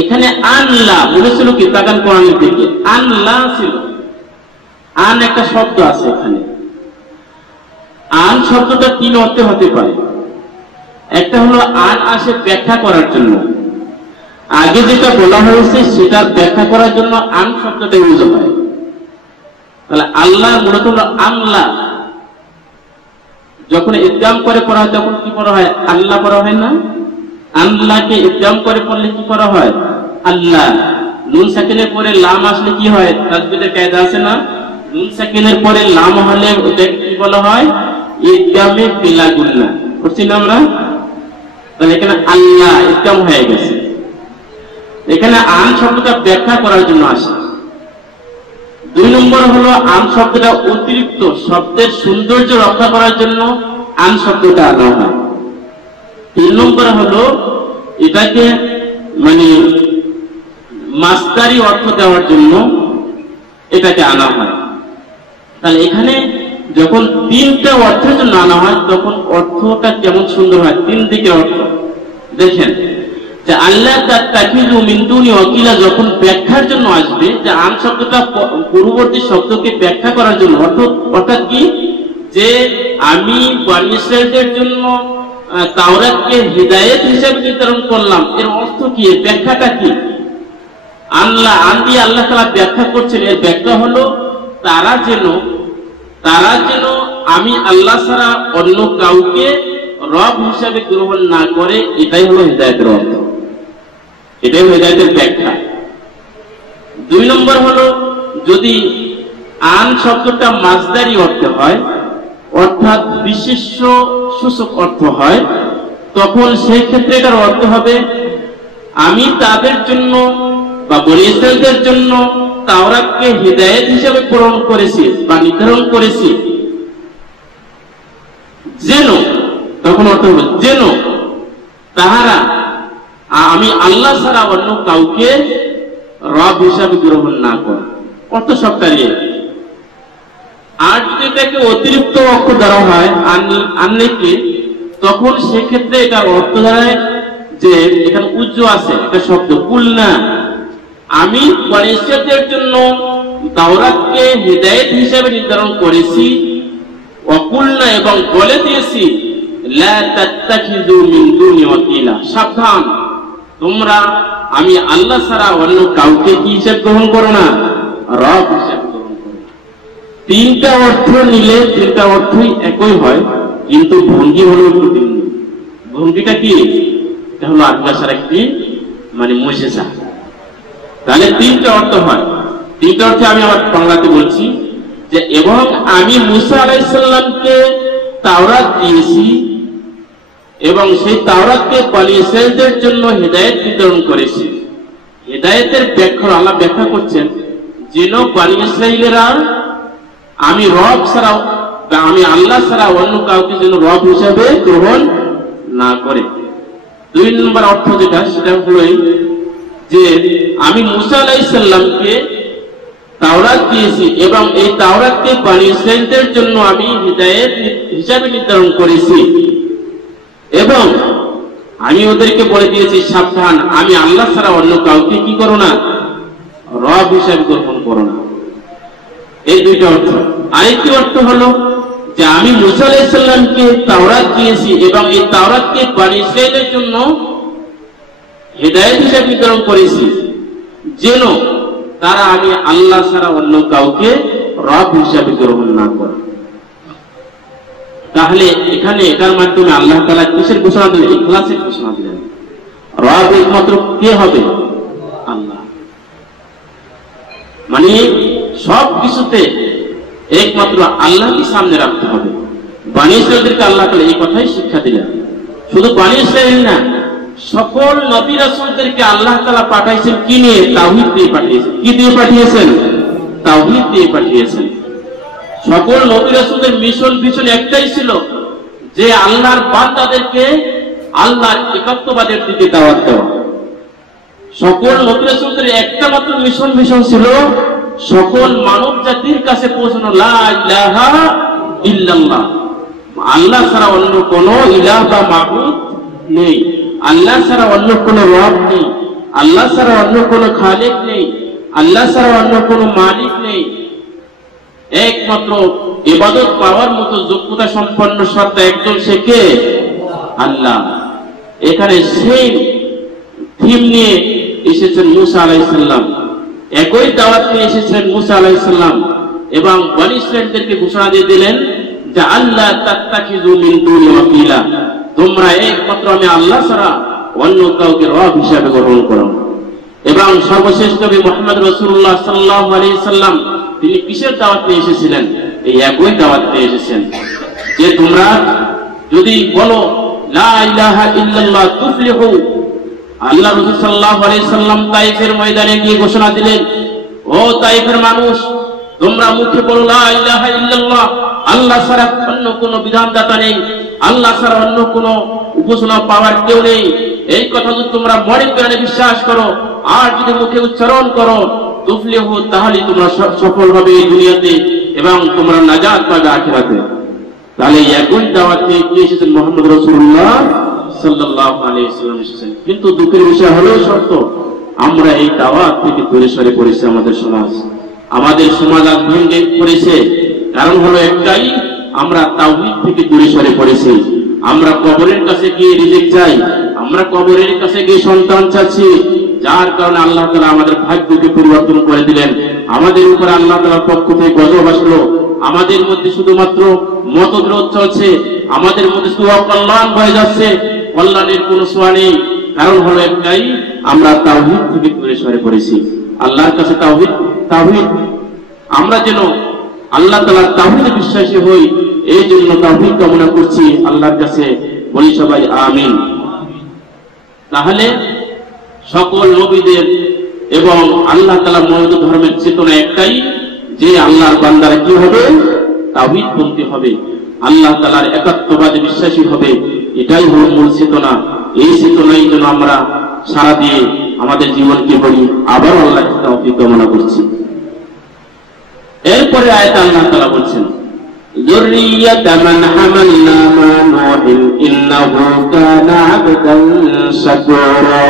এখানে আল্লাহ বলেছিল কি? তাকান কোরআনের দিকে, আল্লাহ ছিল। আন একটা শব্দ আছে এখানে। আন শব্দটা তিন অর্থে হতে পারে। একটা হলো আন আসে ব্যাখ্যা করার জন্য, আগে যেটা বলা হয়েছে সেটা ব্যাখ্যা করার জন্য আন শব্দটা ইউজ হয়। তাহলে আল্লাহ মূলত হলো আল্লাহ। যখন ইদগাম করে পড়া হয় তখন কি করা হয়? আল্লাহ পড়া হয় না? আল্লাহকে ইদগাম করে পড়লে কি করা হয়? আল্লাহ। নুন সাকিনের পরে লাম আসলে কি হয়? তাসবিদের কায়দা আছে না? নুন সাকিনের পরে লাম হলে ওটাকে কি বলা হয়? ইদগামে বিলা গুন্না। করছি না আমরা? তাহলে এখানে আল্লাহ ইদগাম হয়ে গেছে। এখানে আন শব্দটা ব্যাখ্যা করার জন্য আসে। দুই নম্বর হলো আন শব্দটা অতিরিক্ত শব্দের সৌন্দর্য রক্ষা করার জন্য আন শব্দটা আনা হয়। তিন নম্বর হলো এটাকে মানে মাসদারি অর্থ দেওয়ার জন্য এটাকে আনা হয়। তাহলে এখানে যখন তিনটা অর্থের জন্য আনা হয় তখন অর্থটা কেমন সুন্দর হয়। তিন দিকে অর্থ দেখেন যে আল্লাহ তাত্তাকিযু মিন দুনি ওয়াকিলা যখন ব্যাখ্যার জন্য আসবে, যে আন শব্দটা পূর্ববর্তী শব্দকে ব্যাখ্যা করার জন্য, অর্থাৎ কি? যে আমি বনী ইসরাঈলদের জন্য তাওরাতকে হিদায়াত হিসেবে নির্ধারণ করলাম, এর অর্থ কি? এর ব্যাখ্যাটা কি? আল্লাহ আন দিয়ে আল্লাহ তাআলা ব্যাখ্যা করছেন। এর ব্যাখ্যা হলো তারা যেন আমি আল্লাহ ছাড়া অন্য কাউকে রব হিসাবে গ্রহণ না করে, এটাই হলো হিদায়াতের অর্থ, এটাই হলো হিদায়াতের ব্যাখ্যা। দুই নম্বর হলো যদি আন শব্দটা মাসদারি অর্থে হয়, অর্থাৎ বিশেষ্য সূচক অর্থ হয়, তখন সেই ক্ষেত্রে এটার অর্থ হবে আমি তাদের জন্য বা বনী ইসরাঈলদের জন্য তাওরাতকে হিদায়াত হিসেবে প্রেরণ করেছি বা নির্ধারণ করেছি যেন, তখন অর্থ হবে যেন তাহারা আমি আল্লাহ ছাড়া অন্য কাউকে রব হিসাবে গ্রহণ না করে। অর্থ সবটা নিয়ে। আর যদি এটাকে অতিরিক্ত অর্থ ধরা হয় আনকে, তখন সেক্ষেত্রে এটা অর্থ দাঁড়ায় যে এখানে উজ্জ আছে একটা শব্দ কুলনা, আমি বনী ইসরাঈলদের জন্য তাওরাতকে হিদায়াত হিসেবে নির্ধারণ করেছি, ওয়াকুলনা এবং বলে দিয়েছি লা তাত্তাখিযু মিন দুনি ওয়াকিলা, সাবধান তোমরা আমি আল্লাহ ছাড়া অন্য কাউকে কি হিসেবে গ্রহণ করো না? রব হিসেবে গ্রহণ করো। তিনটা অর্থ নিলে তিনটা অর্থই একই হয়, কিন্তু ভঙ্গি হলো একটু ভিন্ন। ভঙ্গিটা কি? এটা হলো আল্লাহ ছাড়া একটি মানে মুজিজা। তাহলে তিনটা অর্থ হয়। তিনটা অর্থে আমি আমার বাংলাতে বলছি যে এবং আমি মুসা আলাইহিস সালামকে তাওরাত দিয়েছি এবং সেই তাওরাতকে বনী ইসরাঈলদের জন্য হিদায়াত নির্ধারণ করেছি। হিদায়াতের ব্যাখ্যা আল্লাহ ব্যাখ্যা করছেন যেন বনী ইসরাঈলেরা আমি রব ছাড়া আমি আল্লাহ ছাড়া অন্য কাউকে যেন রব হিসাবে গ্রহণ না করে। দুই নম্বর অর্থ যেটা সেটা হলো যে আমি মুসা আলাইহিস সালামকে তাওরাত দিয়েছি এবং এই তাওরাতকে বনী ইসরাঈলদের জন্য আমি হিদায়াত হিসাবে নির্ধারণ করেছি এবং আমি ওদেরকে বলে দিয়েছি সাবধান আমি আল্লাহ ছাড়া অন্য কাউকে কি করো না? রব হিসাবে গ্রহণ করো না। এই দুইটা অর্থ। আরেকটি অর্থ হলো যে আমি মুসা আলাইহিস সালামকে তাওরাত দিয়েছি এবং এই তাওরাতকে বনী ইসরাইলের জন্য হিদায়াত হিসেবে বিতরণ করেছি, যেন তারা আমি আল্লাহ ছাড়া অন্য কাউকে রব হিসাবে গ্রহণ না করে। তাহলে এখানে এটার মাধ্যমে আল্লাহ তাআলা কিসের ঘোষণা দিলেন? ইখলাসের ঘোষণা দিলেন। রব একমাত্র কে হবে? আল্লাহ। মানে সব কিছুতে একমাত্র আল্লাহকে সামনে রাখতে হবে। বনী ইসরাইলদেরকে আল্লাহ তাআলা এই কথাই শিক্ষা দিলেন। শুধু বনী ইসরাইল না, সকল নবী রাসূলদেরকে আল্লাহ তাআলা পাঠাইছেন কি নিয়ে? তাওহীদ দিয়ে পাঠিয়েছেন। কি দিয়ে পাঠিয়েছেন? তাওহীদ দিয়ে পাঠিয়েছেন। সকল নবী রাসূলদের মিশন ভিশন একটাই ছিল, যে আল্লাহর বান্দাদেরকে আল্লাহর একাত্মবাদের দিকে দাওয়াত দেওয়া। সকল নবী রাসূলদের একটা মাত্র মিশন ভিশন ছিল, সকল মানব জাতির কাছে পৌঁছানো লা ইলাহা ইল্লাল্লাহ, আল্লাহ ছাড়া অন্য কোনো ইলাহ বা মাবুদ নেই, আল্লাহ ছাড়া অন্য কোনো রব নেই, আল্লাহ ছাড়া অন্য কোনো খালিক নেই, আল্লাহ ছাড়া অন্য কোনো মালিক নেই। একমাত্র ইবাদত পাওয়ার মতো যোগ্যতা সম্পন্ন সত্তা একজন, সে কে? আল্লাহ। এখানে সেই থিম নিয়ে এসেছেন মুসা আলাইহিস সালাম, একই দাওয়াত নিয়ে এসেছেন মুসা আলাইহিস সালাম, এবং বনী ইসরাইলদেরকে ঘোষণা দিয়ে দিলেন যে আল্লাহ তাত্তাখিযু মিন দুনি ওয়াকিলা, তোমরা একমাত্র আমি আল্লাহ ছাড়া অন্য কাউকে রব হিসাবে গ্রহণ করো। এবং সর্বশেষ নবী মুহাম্মদ রাসূলুল্লাহ সাল্লাল্লাহু আলাইহি সাল্লাম তিনি কিসের দাওয়াত নিয়ে এসেছিলেন? এই একই দাওয়াত নিয়ে এসেছেন যে তোমরা যদি বলো লা ইলাহা ইল্লাল্লাহ তুফলিহু। আল্লাহ রাসূল সাল্লাল্লাহু আলাইহি সাল্লাম তায়েফের ময়দানে গিয়ে ঘোষণা দিলেন, ও তায়েফের মানুষ, তোমরা মুখে বলো লা ইলাহা ইল্লাল্লাহ, আল্লাহ ছাড়া অন্য কোনো বিধানদাতা নেই, আল্লাহ ছাড়া অন্য কোনো উপাসনা পাওয়ার কেউ নেই। এই কথা যদি তোমরা মনে প্রাণে বিশ্বাস করো আর যদি মুখে উচ্চারণ করো, তুফলিহু, তাহলে তোমরা সফল হবে এই দুনিয়াতে এবং তোমরা নাজাত পাবে আখিরাতে। তাহলে একই দাওয়াত নিয়ে এসেছেন মুহাম্মদ রাসূলুল্লাহ সাল্লাল্লাহু আলাইহি ওয়াসাল্লাম এসেছেন। কিন্তু দুঃখের বিষয় হলো শর্ত, আমরা এই দাওয়াত থেকে দূরে সরে পড়েছি। আমাদের সমাজ আজ ভেঙে পড়েছে। কারণ হলো একটাই, আমরা তাওহীদ থেকে দূরে সরে পড়েছি। আমরা কবরের কাছে গিয়ে রিজিক চাই, আমরা কবরের কাছে গিয়ে সন্তান চাচ্ছি, যার কারণে আল্লাহ তাআলা আমাদের ভাগ্যকে পরিবর্তন করে দিলেন। আমাদের উপর আল্লাহ তাআলার পক্ষ থেকে গজব আসলো। আমাদের মধ্যে শুধুমাত্র মতবিরোধ চলছে, আমাদের মধ্যে শুধু অকল্যাণ হয়ে যাচ্ছে, কল্যাণের কোনো ছোঁয়া নেই। কারণ হলো একটাই, আমরা তাওহীদ থেকে দূরে সরে পড়েছি। আল্লাহর কাছে তাওহীদ আমরা যেন আল্লাহ তাআলার তাওহীদে বিশ্বাসী হই, এই জন্য তাওহীদ কামনা করছি আল্লাহর কাছে। বলি সবাই আমিন। তাহলে সকল নবীদের এবং আল্লাহ তাআলা মনোনীত ধর্মের চেতনা একটাই, যে আল্লাহর বান্দারা কি হবে? তাওহীদপন্থী হবে, আল্লাহ তাআলার একাত্মবাদে বিশ্বাসী হবে। এটাই হলো মূল চেতনা। এই চেতনাই যেন আমরা সারা দিয়ে আমাদের জীবনকে বলি। আবার আল্লাহর কাছে তাওফিক কামনা করছি। এরপরে আয়াতে আল্লাহ তাআলা বলছেন, যুররিয়াতা মান হামালনা মা নূহিন ইন্নাহু কানা আবদান শাকুরা।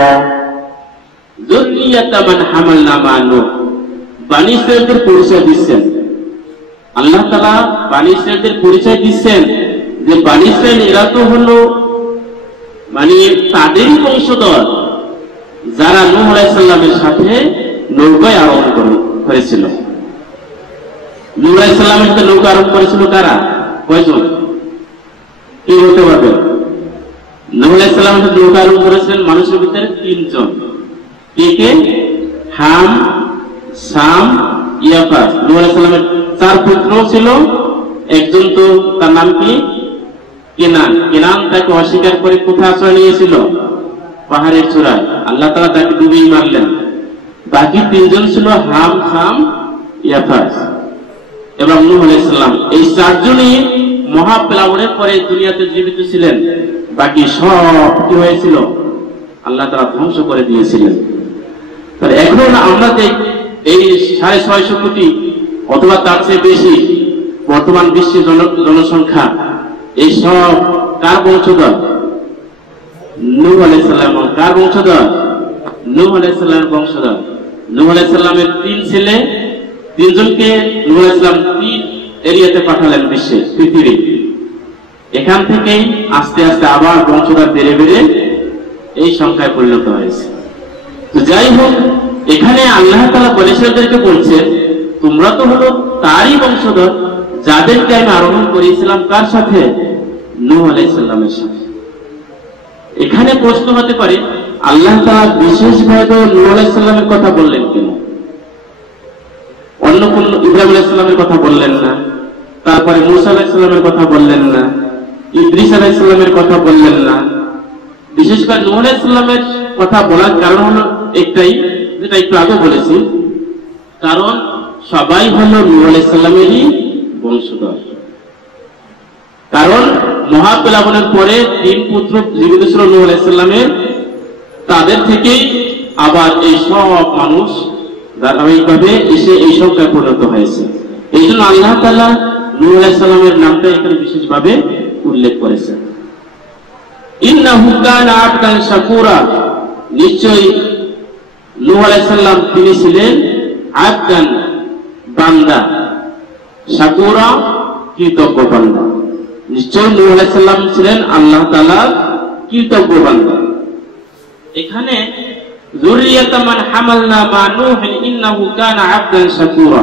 যুররিয়াতা মান হামালনা মা নূহ, বনী ইসরাইলদের পরিচয় দিচ্ছেন আল্লাহ তাআলা। বনী ইসরাইলদের পরিচয় দিচ্ছেন যে বনী ইসরাইল এরা তো হলো মানে তাদেরই বংশধর, যারা নূহ আলাইহিস সালামের সাথে নৌকায় আরোহণ করেছিল। নূহ আলাইহিস সালামের সাথে নৌকা আরোহণ করেছিল কারা? কয়জন? কি হতে পারবে? নূহ আলাইহিস সালামের সাথে নৌকা আরোহণ করেছিলেন মানুষের ভিতরে তিনজন। কে? হাম, সাম, ইয়াফাস। নূহ আলাইহিস সালামের 4 পুত্র ছিল। একজন তো তার নাম কি? কেনান। কেনান তাকে অস্বীকার করে কোথায় আশ্রয় নিয়েছিল? পাহাড়ের চূড়ায়। আল্লাহ তাআলা তাকে ডুবিয়ে মারলেন। বাকি 3 জন ছিল হাম, সাম, ইয়াফাস এবং নূহ আলাইহিস সালাম। এই 4 জনই মহাপ্লাবনের পরে দুনিয়াতে জীবিত ছিলেন। বাকি সব কি হয়েছিল? আল্লাহ তাআলা ধ্বংস করে দিয়েছিলেন। তাহলে এখন আমরা এই 650 কোটি অথবা তার চেয়ে বেশি বর্তমান বিশ্বের জনসংখ্যা, এই সব কার বংশধর? নূহ আলাইহিস সালাম। কার বংশধর? নূহ আলাইহিস সালামের বংশধর। নূহ আলাইহিস সালামের 3 ছেলে তিনজনকে নূহ আলাইহিস সালাম 3 এরিয়াতে পাঠালেন বিশ্বের পৃথিবী। এখান থেকেই আস্তে আস্তে আবার বংশধর বেড়ে বেড়ে এই সংখ্যায় পরিণত হয়েছে। তো যাই হোক, এখানে আল্লাহ তাআলা বলেছেনদেরকে বলছেন তোমরা তো হলো তারই বংশধর যাদেরকে আমি আরোহণ করিয়েছিলাম কার সাথে? নূহ আলাইহিস সালামের সাথে। এখানে প্রশ্ন হতে পারে আল্লাহ তাআলা বিশেষভাবে নূহ আলাইহিস সালামের কথা বললেন কেন? অন্য কোন ইব্রাহিম আলাইহিস সালামের কথা বললেন না, তারপরে মূসা আলাইহিস সালামের কথা বললেন না, ইদ্রিস আলাইহিস সালামের কথা বললেন না। বিশেষ করে নূহ আলাইহিস সালামের কথা বলার কারণ হলো একটাই, যেটা একটু আগে বলেছি, কারণ সবাই হলো নূহ আলাইহিস সালামেরই বংশধর। কারণ মহাপ্লাবনের পরে 3 পুত্র জীবিত ছিল নূহ আলাইহিস সালামের, তাদের থেকেই আবার এই সব মানুষ ধারাবাহিকভাবে এসে এই সংখ্যায় পরিণত হয়েছে। এই জন্য আল্লাহ তাআলা নূহ আলাইহিস সালামের নামটা এখানে বিশেষভাবে উল্লেখ করেছেন। ইন্নাহু কানা আবদান শাকুরা, নিশ্চয়ই নূহ আলাইহিস সালাম তিনি ছিলেন আবদান বান্দা, শাকুরা কৃতজ্ঞ বান্দা। নিশ্চয় নূহ আলাইহিস সালাম ছিলেন আল্লাহ তাআলার কৃতজ্ঞ বান্দা। এখানে যুররিয়াতা মান হামালনা মা নূহ ইন্নাহু কানা আবদান শাকুরা,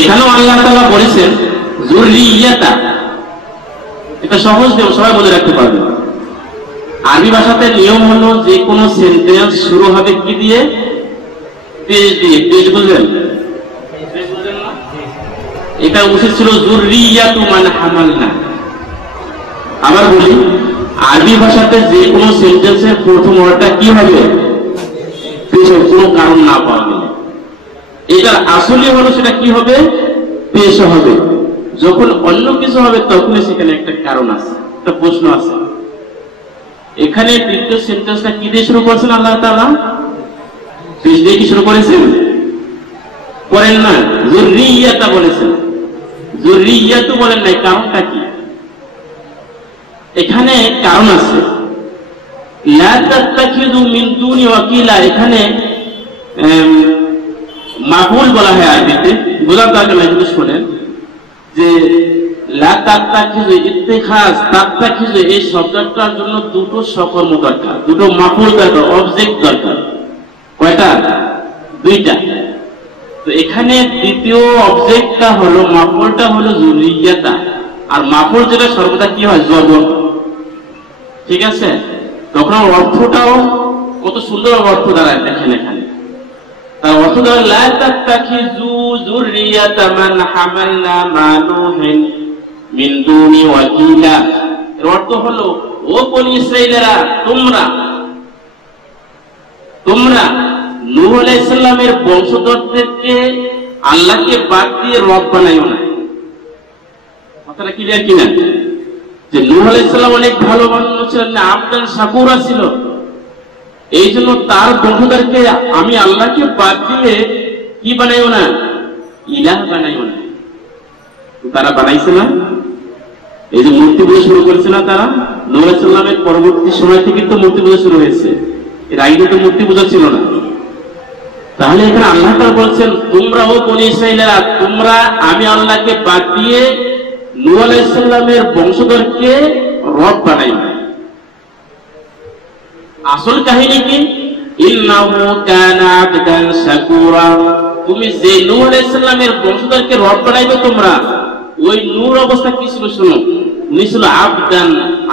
এখানেও আল্লাহ তাআলা বলেছেন যুররিয়াতা। এটা সহজ নিয়ম, সবাই মনে রাখতে পারবে। আরবি ভাষাতে নিয়ম হলো যে কোনো সেন্টেন্স শুরু হবে কি দিয়ে? পেশ দিয়ে। পেশ বুঝলেন? এটা উচিত ছিল যুররিয়াতু মান হামালনা। আবার বলি, আরবি ভাষাতে যে কোনো সেন্টেন্সের প্রথম ওয়ার্ডটা কি হবে? পেশ, কোনো কারণ না পাওয়া গেলে। এটার আসলে হলো সেটা কি হবে? পেশ হবে। যখন অন্য কিছু হবে তখনই সেখানে একটা কারণ আছে, একটা প্রশ্ন আছে। এখানে দ্বিতীয় সেন্টেন্সটা কি দিয়ে শুরু করেছেন আল্লাহ তাআলা? পেশ দিয়ে কি শুরু করেছেন? করেন না, যুররিয়াতা বলেছেন। যুররিয়াতু বলেন নাই। কারণটা কি? এখানে কারণ আছে। লা তাত্তাখিযু মিন দুনি ওয়াকিলা, এখানে মাফউল বলা হয় আরবিতে, বোঝার দরকার নাই, যদি শোনেন যে লা তাত্তাখিযু ইত্তিখাজ, তাত্তাখিযু এই শব্দটার জন্য দুটো সকর্ম দরকার, দুটো মাফউল দরকার, অবজেক্ট দরকার। কয়টা? 2টা। তো এখানে দ্বিতীয় অবজেক্টটা হলো, মাফউলটা হলো যুররিয়াতা। আর মাফউল যেটা সর্বদা কি হয়? জবর। ঠিক আছে? তখন অর্থটাও কত সুন্দর অর্থ দাঁড়ায়, দেখেন এখানে তার অর্থ দাঁড়ায় লা তাত্তাখিযু যুররিয়াতা মান হামালনা মা নূহিন মিন দুনি ওয়াকিলা। এর অর্থ হলো, ও বনি ইসরাঈলেরা, তোমরা নূহ আলাইহিস সালামের বংশধরদেরকে আল্লাহকে বাদ দিয়ে রব বানাইও না। কথাটা ক্লিয়ার কিনা? যে নূহ আলাইহিস সালাম অনেক ভালো মানুষ ছিলেন, আবদান শাকুরা ছিল, এই জন্য তার বংশধরকে আমি আল্লাহকে বাদ দিয়ে কি বানাইও না? ইলাহ বানাইও না। তারা বানাইছে না? এই যে মূর্তি পূজা শুরু করেছে না তারা, নূহ আলাইহিস সালামের পরবর্তী সময় থেকে তো মূর্তি পূজা শুরু হয়েছে, এর আগে তো মূর্তি পূজা ছিল না। তাহলে এখানে আল্লাহ তাআলা বলছেন তোমরা, ও বনি ইসরাঈলেরা, তোমরা আমি আল্লাহকে বাদ দিয়ে নূহ আলাইহিস সালামের বংশধরকে রব বানাইও না। আসল কাহিনী কি? ইন্নাহু কানা আবদান শাকুরা। তুমি যে নূহ আলাইহিস সালামের বংশধরকে রব বানাইবে তোমরা, ওই নূর অবস্থা কি ছিল শুনো? উনি ছিল আবদান,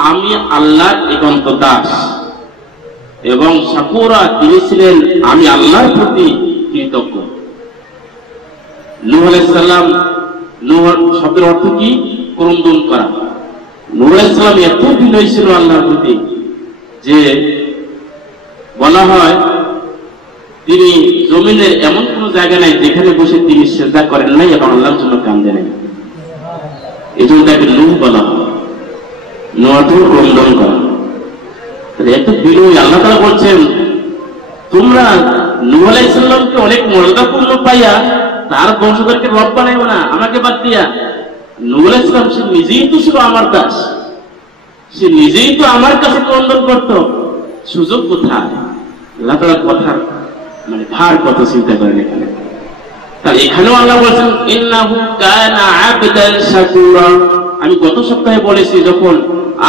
আমি আল্লাহর একান্ত দাস, এবং শাকুরা, তিনি ছিলেন আমি আল্লাহর প্রতি কৃতজ্ঞ। নূহ আলাইহিস সালাম, নূহ শব্দের অর্থ কি? ক্রন্দন করা। নূহ আলাইহিস সালাম এত বিনয়ী ছিল আল্লাহর প্রতি যে বলা হয় তিনি জমিনের এমন কোন জায়গা নাই যেখানে বসে তিনি সিজদা করেন নাই এবং আল্লাহর জন্য কাঁদেন নাই। এই জন্য তাকে নূহ বলা হয়। নতুন ক্রন্দন করা। এত বিনয় আল্লাহ তাআলা বলছেন, তোমরা নূহ আলাইহিস সালামকে অনেক মর্যাদাপূর্ণ পাইয়া তার বংশধরকে রব বানাইও না আমাকে বাদ দিয়া। নূহ আলাইহিস সালাম সে নিজেই তো ছিল আমার দাস, সে নিজেই তো আমার কাছে ক্রন্দন করত, সুযোগ কোথায়? আল্লাহ তাআলার কথার মানে ভার কত চিন্তা করেন এখানে। তাহলে এখানেও আল্লাহ বলছেন ইন্নাহু কানা আবদান শাকুরা। আমি গত সপ্তাহে বলেছি যখন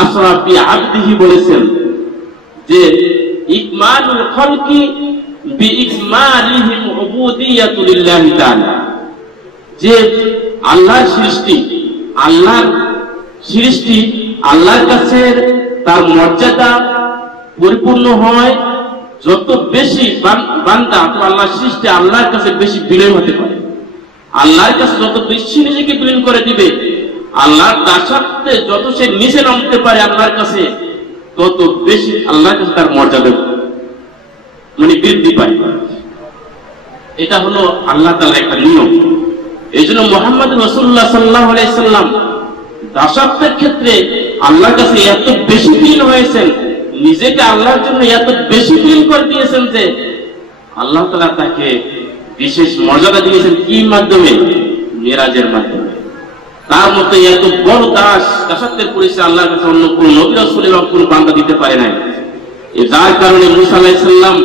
আসরা ফি আবদিহি বলেছেন যে ইকমালুল খালকি বিইকমালিহিম উবুদিয়াতু লিল্লাহি তাআলা, যে আল্লাহর সৃষ্টি আল্লাহর কাছে তার মর্যাদা পরিপূর্ণ হয় যত বেশি বান্দা আল্লাহর সৃষ্টি আল্লাহর কাছে বেশি বিনয় হতে পারে। আল্লাহর কাছে যত বেশি নিজেকে বিলীন করে দিবে, আল্লাহর দাসত্বে যত সে নিচে নামতে পারে আল্লাহর কাছে, তত বেশি আল্লাহর কাছে তার মর্যাদা মানে বৃদ্ধি পায়। এটা হলো আল্লাহ তাআলার একটা নিয়ম। এই জন্য মুহাম্মদ রাসূলুল্লাহ সাল্লাল্লাহু আলাইহি সাল্লাম দাসত্বের ক্ষেত্রে আল্লাহর কাছে এত বেশি বিলীন হয়েছেন, নিজেকে আল্লাহর জন্য এত বেশি বিলীন করে দিয়েছেন যে আল্লাহ তাআলা তাকে বিশেষ মর্যাদা দিয়েছেন। কি মাধ্যমে? মিরাজের মাধ্যমে। তার মতো এত বড় দাসত্বের পরিচয় আল্লাহর কাছে অন্য কোন নবী রাসূল এবং কোন বান্দা দিতে পারে নাই। যার কারণে মুসা আলাইহিস সালাম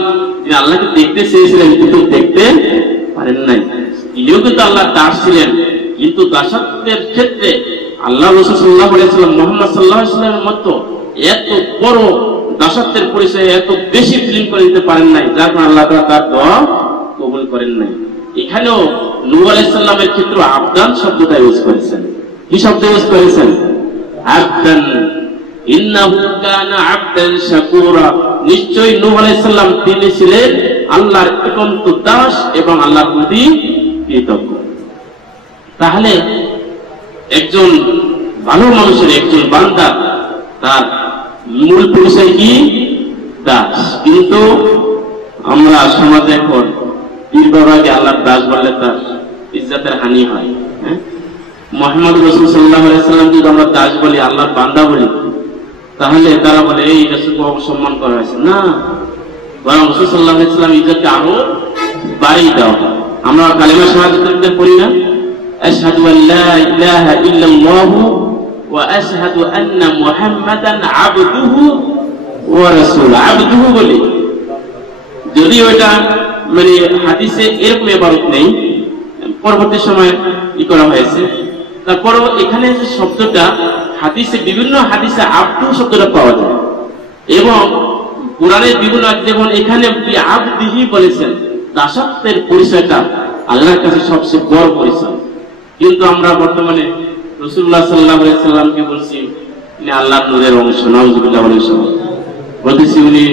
তিনি আল্লাহকে দেখতে চেয়েছিলেন কিন্তু দেখতে পারেন নাই। তিনিও কিন্তু আল্লাহর দাস ছিলেন, কিন্তু দাসত্বের ক্ষেত্রে আল্লাহ রাসূল সাল্লাল্লাহু আলাইহি সাল্লাম মুহাম্মদ সাল্লাল্লাহু আলাইহি সাল্লামের মতো এত বড় দাসত্বের পরিচয় এত বেশি ফিলিং করে দিতে পারেন নাই, যার কারণে আল্লাহ তাআলা তার দোয়া কবুল করেন নাই। এখানেও নূহ আলাইহিস সালামের ক্ষেত্রে আবদান শব্দটা ইউজ করেছেন। কি শব্দ ইউজ করেছেন? আবদান। ইন্নাহু কানা আবদান শাকুরা। নিশ্চয়ই নূহ আলাইহিস সালাম তিনি ছিলেন আল্লাহর একান্ত দাস এবং আল্লাহর প্রতি কৃতজ্ঞ। তাহলে একজন ভালো মানুষের, একজন বান্দা, তার মূল পরিচয় কি? দাস। কিন্তু আমরা সমাজে এখন পীর বাবাকে আল্লাহর দাস বললে তার ইজ্জতের হানি হয়। মুহাম্মদ রাসূল সাল্লাল্লাহু আলাইহি সাল্লাম যদি আমরা দাস বলি, আল্লাহর বান্দা বলি, তাহলে তারা বলে এই রাসূলকে অসম্মান করা হয়েছে। না, বরং রাসূল সাল্লাল্লাহু আলাইহি সাল্লাম ইজ্জতকে আরো বাড়িয়ে দেওয়া। আমরা কালিমা শাহাদাত পড়ি না, আশহাদু আল্লা ইলাহা ইল্লাল্লাহু ওয়া আশহাদু আন্না মুহাম্মাদান আবদুহু ওয়া রাসূলুহু। আবদুহু বলি, যদি ওটা মানে হাদিসে এরকম ইবারত নেই, পরবর্তী সময় ই করা হয়েছে। তারপর এখানে যে শব্দটা হাদিসে, বিভিন্ন হাদিসে আবদু শব্দটা পাওয়া যায় এবং কোরআনের বিভিন্ন, যেমন এখানে আবদিহি বলেছেন, দাসত্বের পরিচয়টা আল্লাহর কাছে সবচেয়ে বড় পরিচয়। কিন্তু আমরা বর্তমানে রাসূলুল্লাহ সাল্লাল্লাহু আলাইহি সাল্লামকে বলছি তিনি আল্লাহর নূরের অংশ, নাউযুবিল্লাহ বলতেছি উনি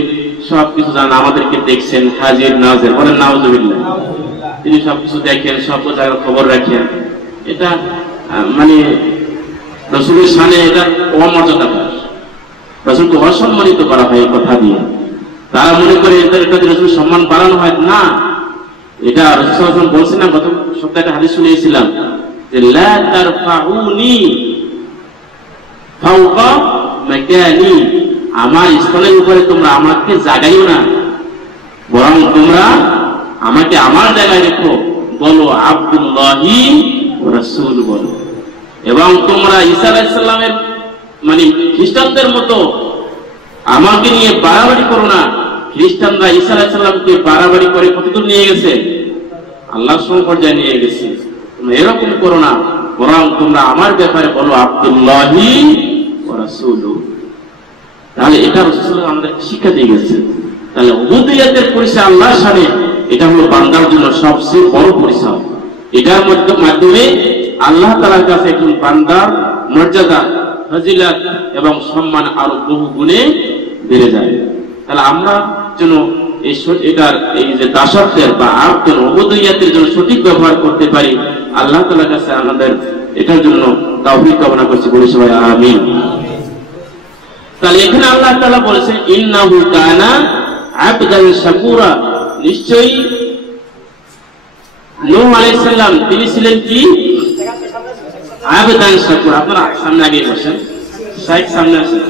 সবকিছু জানেন, আমাদেরকে দেখছেন হাজির নাজির, বলেন নাউযুবিল্লাহ। তিনি সবকিছু দেখেন, সব জায়গার খবর রাখেন। এটা মানে রাসূলের শানে এটা অমর্যাদা, রাসূলকে অসম্মানিত করা হয় এই কথা দিয়ে। তারা মনে করে এটা রাসূলের সম্মান বাড়ানো হয় না। এটা রাসূল সাল্লাল্লাহু আলাইহি ওয়াসাল্লাম বলছেন না, গত সপ্তাহে একটা হাদিস শুনিয়েছিলাম যে লা তারফাউনি ফাওকা মাকানি, আমার স্থলের উপরে তোমরা আমাকে জাগাইও না, বরং তোমরা আমাকে আমার জায়গায় রেখো, বলো আব্দুল্লাহি ওয়া রাসূল বলো। এবং তোমরা ঈসা আলাইহিস সালামের মানে খ্রিস্টানদের মতো আমাকে নিয়ে বাড়াবাড়ি করো না। খ্রিস্টানরা ঈসা আলাইহিস সালামকে বাড়াবাড়ি করে কতদূর নিয়ে গেছে? আল্লাহর পর্যায়ে নিয়ে গেছে। তোমরা এরকম করো না, বরং তোমরা আমার ব্যাপারে বলো আব্দুল্লাহি ওয়া রাসূলুহু। তাহলে এটা রাসূল আমাদের শিক্ষা দিয়ে গেছে। তাহলে উবুদিয়তের পরিচয় আল্লাহর সাথে, এটা হলো বান্দার জন্য সবচেয়ে বড় পরিচয়। এটার মাধ্যমে আল্লাহ তাআলার কাছে একজন বান্দার মর্যাদা, ফজিলত এবং সম্মান আরো বহু গুণে বেড়ে যায়। তাহলে আমরা যেন এটার এই যে দাসত্বের বা আব্দের উবুদিয়তের জন্য সঠিক ব্যবহার করতে পারি, আল্লাহ তাআলার কাছে আমাদের এটার জন্য তাওফীক কামনা করছি, বলি সবাই আমিন। তাহলে এখানে আল্লাহ তাআলা বলেছেন ইন্নাহু কানা আবদান শাকুরা, নিশ্চয়ই নূহ আলাইহিস সালাম তিনি ছিলেন কি? আবদান শাকুরা। আপনারা সামনে আগে বসেন। শাইখ সামনে আসেন,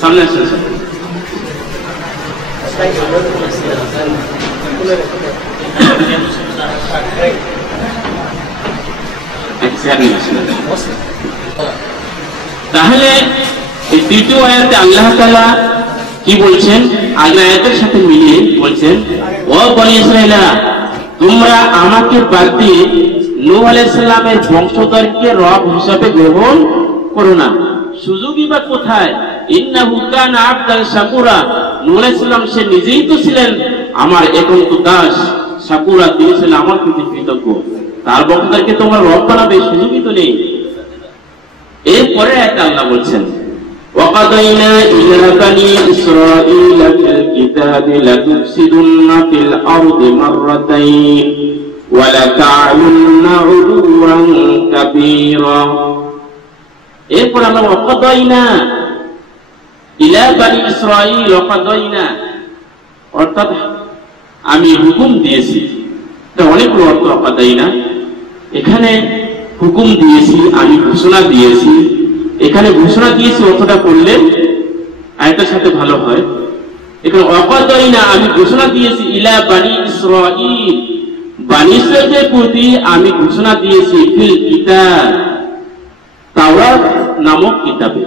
সামনে আসেন স্যার। তাহলে এই তৃতীয় আয়াতে আল্লাহ তাআলা কি বলছেন, আগের আয়াতের সাথে মিলিয়ে বলছেন, ও বনী ইসরাঈলা, তোমরা আমাকে বাদ দিয়ে নূহ আলাইহিস সালামের বংশধরকে রব হিসাবে গ্রহণ করো না। সুযোগই বা কোথায়? ইন্নাহু কানা আবদান শাকুরা, নূহ আলাইহিস সালাম সে নিজেই তো ছিলেন আমার একান্ত দাস, শাকুরা তিনি ছিলেন আমার প্রতি কৃতজ্ঞ, তার বংশধরকে তোমরা রব বানাবে, সুযোগই তো নেই। এরপরে একটা আল্লাহ বলছেন, وَقَضَيْنَا إِلَى بَنِي إِسْرَائِيلَ فِي الْكِتَابِ لَتُفْسِدُنَّ فِي الْأَرْضِ مَرَّتَيْنِ وَلَتَعْلُنَّ عُلُوًّا كَبِيرًا। এরপর আমরা وَقَضَيْنَا إِلَى بَنِي إِسْرَائِيلَ وَقَضَيْنَا অর্থাৎ আমি হুকুম দিয়েছি, তো অনেকগুলো অর্থ وَقَضَيْنَا, এখানে হুকুম দিয়েছি, আমি ঘোষণা দিয়েছি। এখানে ঘোষণা দিয়েছি অর্থটা করলে আয়াতের সাথে ভালো হয়। এখানে ওয়াকাদাইনা আমি ঘোষণা দিয়েছি ইলা বানি ইসরাঈল, বানি ইসরাঈলের প্রতি আমি ঘোষণা দিয়েছি ফিল কিতাব, তাওরাত নামক কিতাবে,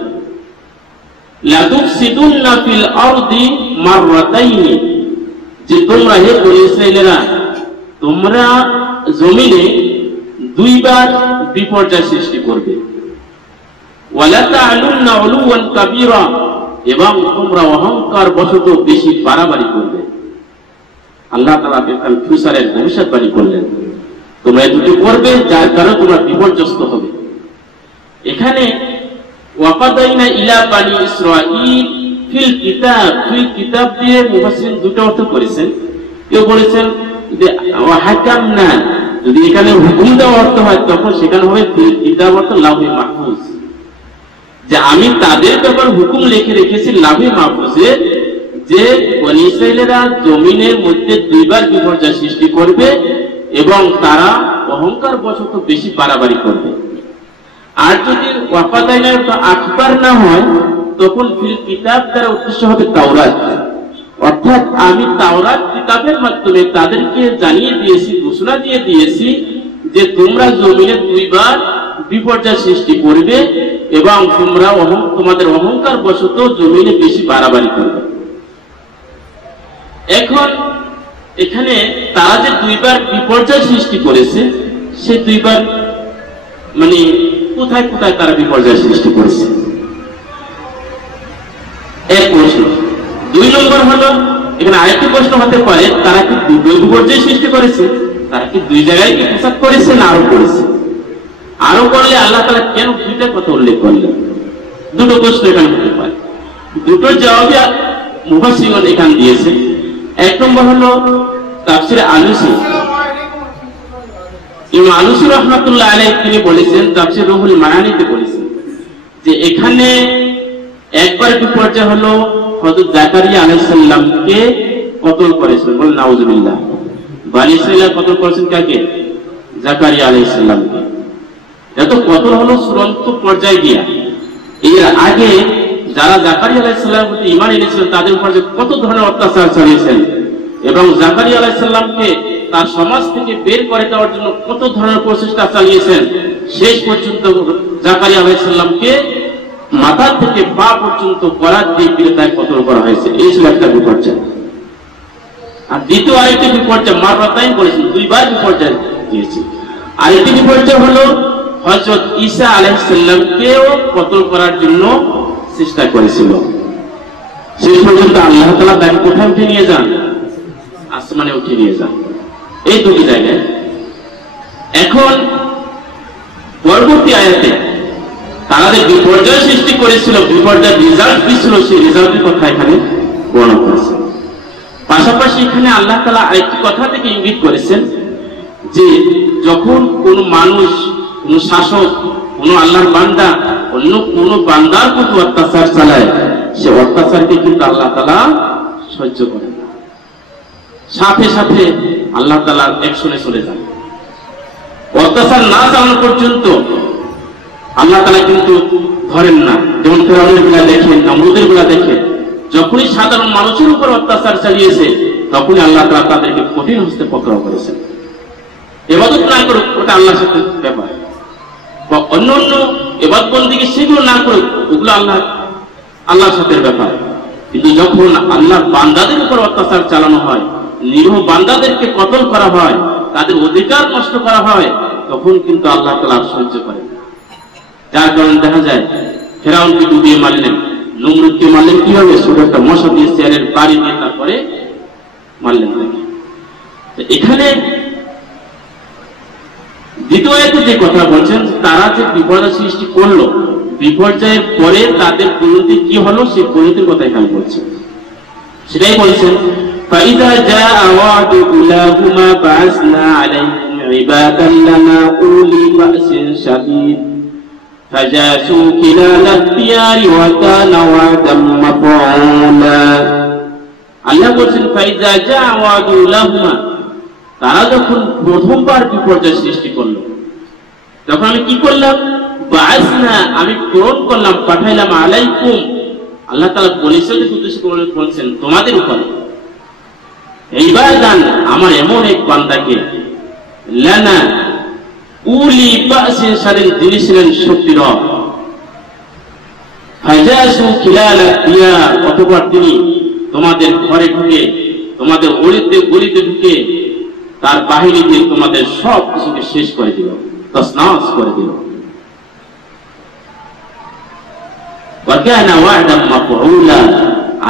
লা তুফসিদুন্না ফিল আরদি মাররাতাইনি, যে তোমরা হে বনী ইসরাঈলেরা তোমরা জমিনে দুইবার বিপর্যয় সৃষ্টি করবে, ওয়ালা তা'লুন্না উলুওয়ান কাবীরা, এবং তোমরা অহংকার বশত বেশি বাড়াবাড়ি করবে। আল্লাহ তাআলা বেকাল ফিউচারের ভবিষ্যৎবাণী করলেন, তোমরা দুটো করবে যার কারণে তোমরা বিপর্যস্ত হবে। এখানে ওয়াকাদাইনা ইলা বানি ইসরাঈল ফিল কিতাব, ফিল কিতাব দিয়ে মুফাসসিরিন দুটো অর্থ করেছেন। কেউ বলেছেন যে ওয়াহাকামনা, যদি এখানে হুকুম দেওয়া অর্থ হয় তখন সেখানে হবে ফিল কিতাব অর্থ লাউহে মাহফুজ, যে আমি তাদের ব্যাপারে হুকুম লিখে রেখেছি লাউহে মাহফুজে, যে বনী ইসরাঈলেরা জমিনের মধ্যে দুইবার বিপর্যয় সৃষ্টি করবে এবং তারা অহংকার বশত বেশি বাড়াবাড়ি করবে। আর যদি ওয়াকাদাইনার আকবার না হয় তখন ফিল কিতাব দ্বারা উদ্দেশ্য হবে তাওরাত, অর্থাৎ আমি তাওরাত কিতাবের মাধ্যমে তাদেরকে জানিয়ে দিয়েছি, ঘোষণা দিয়ে দিয়েছি যে তোমরা জমিনে দুইবার বিপর্যয় সৃষ্টি করবে এবং তোমরা তোমাদের অহংকার বশত জমিনে বেশি বাড়াবাড়ি করবে। এখন এখানে তারা যে দুইবার বিপর্যয় সৃষ্টি করেছে, সে দুইবার মানে কোথায় কোথায় তারা বিপর্যয় সৃষ্টি করেছে, এক প্রশ্ন। দুই নম্বর হলো এখানে আরেকটি প্রশ্ন হতে পারে, তারা কি দুই বিপর্যয় সৃষ্টি করেছে, তারা কি দুই জায়গায় কি প্রসাদ করেছে না আরো করেছে? আরো করলে আল্লাহ তাআলা কেন দুইটা কথা উল্লেখ করলেন? দুটো প্রশ্ন এখানে হতে পারে, দুটো জবাবই মুফাসসিরিন এখানে দিয়েছে। এক নম্বর হলো তাফসীরে আলুসি, ইমাম আলুসি রাহমাতুল্লাহ আলাইহি তিনি বলেছেন, তাফসীর রুহুল মাআনিতে বলেছেন যে এখানে একবার বিপর্যয় হলো হযরত জাকারিয়া আলাইহিস সালামকে কতল করেছেন, বলেন নাউযুবিল্লাহ। বনী ইসরাঈল কতল করেছেন কাকে? জাকারিয়া আলাইহিস সালামকে। এত কতল হলো চূড়ান্ত পর্যায়ে গিয়া। এর আগে যারা জাকারিয়া আলাইহিস সালামের প্রতি ঈমান এনেছিলেন তাদের উপর যে কত ধরনের অত্যাচার চালিয়েছেন এবং জাকারিয়া আলাইহিস সালামকে তার সমাজ থেকে বের করে দেওয়ার জন্য কত ধরনের প্রচেষ্টা চালিয়েছেন, শেষ পর্যন্ত জাকারিয়া আলাইহিস সালামকে মাথা থেকে পা পর্যন্ত করাত দিয়ে পিটায় কতল করা হয়েছে। এই ছিল একটা বিপর্যয়। আর দ্বিতীয় আরেকটি বিপর্যয় মাররাতাইন করেছেন, দুইবার বিপর্যয় দিয়েছে। আরেকটি বিপর্যয় হলো হযরত ঈসা আলাইহিস সালামকেও কতল করার জন্য চেষ্টা করেছিল। শেষ পর্যন্ত আল্লাহ তাআলা তাকে কোথায় উঠে নিয়ে যান? আসমানে উঠে নিয়ে যান। এই দুটি জায়গায়। এখন পরবর্তী আয়াতে তারা যে বিপর্যয় সৃষ্টি করেছিল, বিপর্যয়ের রেজাল্ট কি ছিল, সেই রেজাল্টের কথা এখানে বর্ণনা করেছেন। পাশাপাশি এখানে আল্লাহ তাআলা আরেকটি কথা থেকে ইঙ্গিত করেছেন যে যখন কোন মানুষ, কোন শাসক, কোন আল্লাহর বান্দা অন্য কোন বান্দার প্রতি অত্যাচার চালায়, সে অত্যাচারকে কিন্তু আল্লাহ তাআলা সহ্য করে না, সাথে সাথে আল্লাহ তাআলা অ্যাকশনে চলে যান। অত্যাচার না চালানো পর্যন্ত আল্লাহ তাআলা কিন্তু ধরেন না। যেমন ফেরাউনের বেলা দেখেন, নমরুদের বেলা দেখেন, যখনই সাধারণ মানুষের উপর অত্যাচার চালিয়েছে তখনই আল্লাহ তাআলা তাদেরকে কঠিন হস্তে পকড়াও করেছেন। ইবাদত না করুক ওটা আল্লাহর সাথে ব্যাপার, বা অন্য অন্য ইবাদত বন্দেগী সেগুলো না করুক ওগুলো আল্লাহর সাথে ব্যাপার। কিন্তু যখন আল্লাহর বান্দাদের উপর অত্যাচার চালানো হয়, নিরীহ বান্দাদেরকে কতল করা হয়, তাদের অধিকার নষ্ট করা হয়, তখন কিন্তু আল্লাহ তাআলা সহ্য করেন। যার কারণে দেখা যায় ফেরাউনকে ডুবিয়ে মারলেন, নমরুদকে মারলেন কিভাবে? ছোট একটা মশা দিয়ে চেয়ারের বাড়ি দিয়ে তারপরে মারলেন তাকে। এখানে দ্বিতীয় আয়াতে যে কথা বলছেন, তারা যে বিপর্যয় সৃষ্টি করলো, বিপর্যয়ের পরে তাদের পরিণতি কি হলো সেই পরিণতির কথা এখানে বলছেন। সেটাই বলছেন, فَإِذَا جَاءَ وَعْدُ أُولَاهُمَا بَعَثْنَا عَلَيْهِمْ عِبَادًا لَنَا أُولِي بَأْسٍ شَدِيدٍ فَجَاسُوا خِلَالَ الدِّيَارِ وَكَانَ وَعْدًا مَفْعُولًا। আল্লাহ বলছেন فَإِذَا جَاءَ وَعْدُ أُولَاهُمَا, তারা যখন প্রথমবার বিপর্যয় সৃষ্টি করলো, তখন আমি কি করলাম? বাআসনা, আমি প্রেরণ করলাম, পাঠাইলাম, আলাইকুম, আল্লাহ তাআলা বলেছেন বলছেন তোমাদের উপরে, ইবাদান, আমার এমন এক বান্দাকে, লানা উলি বাসিন শাদীদ, যিনি ছিলেন শক্তির রব, ফাজাসু খিলালা দিয়ার, অতঃপর তিনি তোমাদের ঘরে ঢুকে, তোমাদের অলিতে গলিতে ঢুকে তার বাহিনী দিয়ে তোমাদের সব কিছুকে শেষ করে দিল, তছনছ করে দিল। ওয়াকানা ওয়া'দান মাফউলা,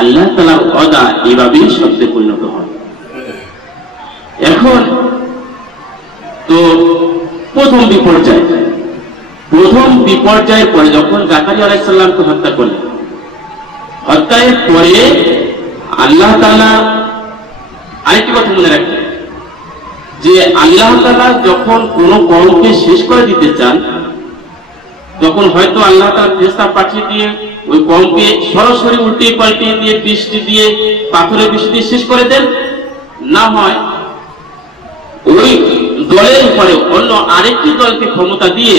আল্লাহ তাআলার ওয়াদা এভাবেই সত্যে পরিণত হয়। এখন তো প্রথম বিপর্যয়ের পরে যখন জাকারিয়া আলাইহিস সালামকে হত্যা করলেন, হত্যার পরে আল্লাহ তাআলা আরেকটি কথা মনে রাখবেন যে আল্লাহ তাআলা যখন কোন কওমকে শেষ করে দিতে চান, তখন হয়তো আল্লাহ তাআলা ফেরেশতা পাঠিয়ে দিয়ে ওই কওমকে সরাসরি উল্টিয়ে পাল্টিয়ে দিয়ে, বৃষ্টি দিয়ে, পাথরের বৃষ্টি দিয়ে শেষ করে দেন, না হয় ওই দলের উপরে অন্য আরেকটি দলকে ক্ষমতা দিয়ে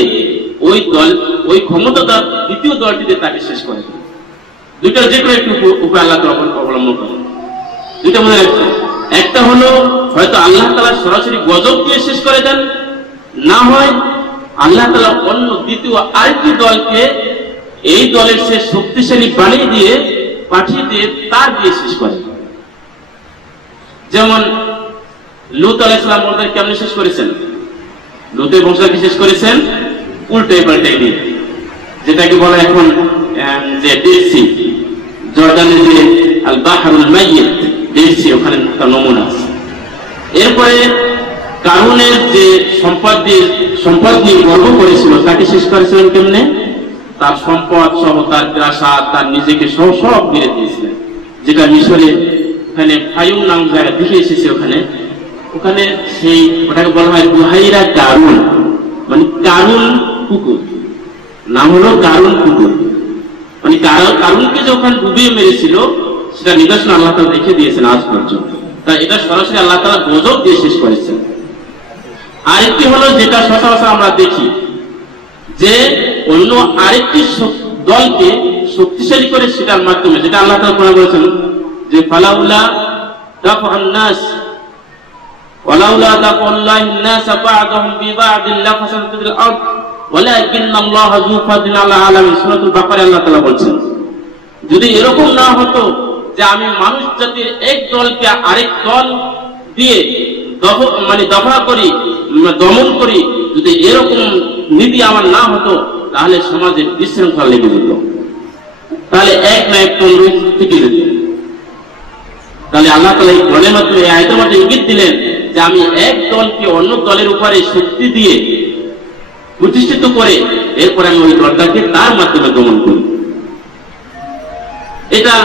ওই ক্ষমতাটা দ্বিতীয় দলটিতে তাকে শেষ করে দেন। দুইটা যে কোনো একটু উপায় আল্লাহ তাআলা অবলম্বন করেন। দুইটা মনে রাখবেন, একটা হলো হয়তো আল্লাহ তাআলা সরাসরি গজব দিয়ে শেষ করে দেন, না হয় আল্লাহ তাআলা অন্য দ্বিতীয় আরেকটি দলকে এই দলের সে শক্তিশালী বানিয়ে দিয়ে পাঠিয়ে দিয়ে তার দিয়ে শেষ করে। যেমন লূত আলাইহিস সালাম ওদের কেমনে শেষ করেছেন? লূতের বংশকে শেষ করেছেন উল্টে পাল্টে দিয়ে, যেটাকে বলা এখন যে ডেড সি, জর্ডানের যে আল বাহরুল মাইয়িত, ডেড সি, ওখানে তার নমুনা আছে। এরপরে কারুনের যে সম্পদ নিয়ে গর্ব করেছিল তাকে শেষ করেছিলেন কেমনে? তার সম্পদ সহ, তার প্রাসাদ, তার নিজেকে সহ সব মেরে দিয়েছিলেন, যেটা মিশরে ওখানে ফায়ুম নাম জায়গা দেখে এসেছে, ওখানে সেই ওটাকে বলা হয় বুহাইরা কারুন, মানে কারুন কুকুর, নাম হলো কারুন কুকুর, মানে কারুনকে যখন ডুবিয়ে মেরেছিল সেটা নিদর্শন আল্লাহ তাআলা রেখে দিয়েছেন আজ পর্যন্ত। তাই এটা সরাসরি আল্লাহ তাআলা গজব দিয়ে শেষ করেছেন। আরেকটি হলো যেটা সচরাচর আমরা দেখি, যে অন্য আরেকটি দলকে শক্তিশালী করে সেটার মাধ্যমে, যেটা আল্লাহ তাআলা কোরআনে বলেছেন যে ফালাউলা দাফআন নাস ওয়ালাউলা দাফআল্লাহি নাস বা'দাহুম বিবা'দিন লাফাসাদাতিল আরদ ওয়ালাকিন্নাল্লাহা যু ফাদলিন আলা আলামিন, সূরাতুল বাকারা আল্লাহ তাআলা বলছেন, যদি এরকম না হতো যে আমি মানুষ জাতির এক দলকে আরেক দল দিয়ে দফা করি, দমন করি, যদি এরকম নীতি আমার না হতো তাহলে সমাজে বিশৃঙ্খলা লেগে যেত, তাহলে এক না এক দল টিকে যেত। তাহলে আল্লাহ তাআলা এই কোরআনের মাধ্যমে এই আয়াতের মধ্যে ইঙ্গিত দিলেন যে আমি এক দলকে অন্য দলের উপরে শক্তি দিয়ে প্রতিষ্ঠিত করে এরপরে আমি ওই দলটাকে তার মাধ্যমে দমন করি। এটা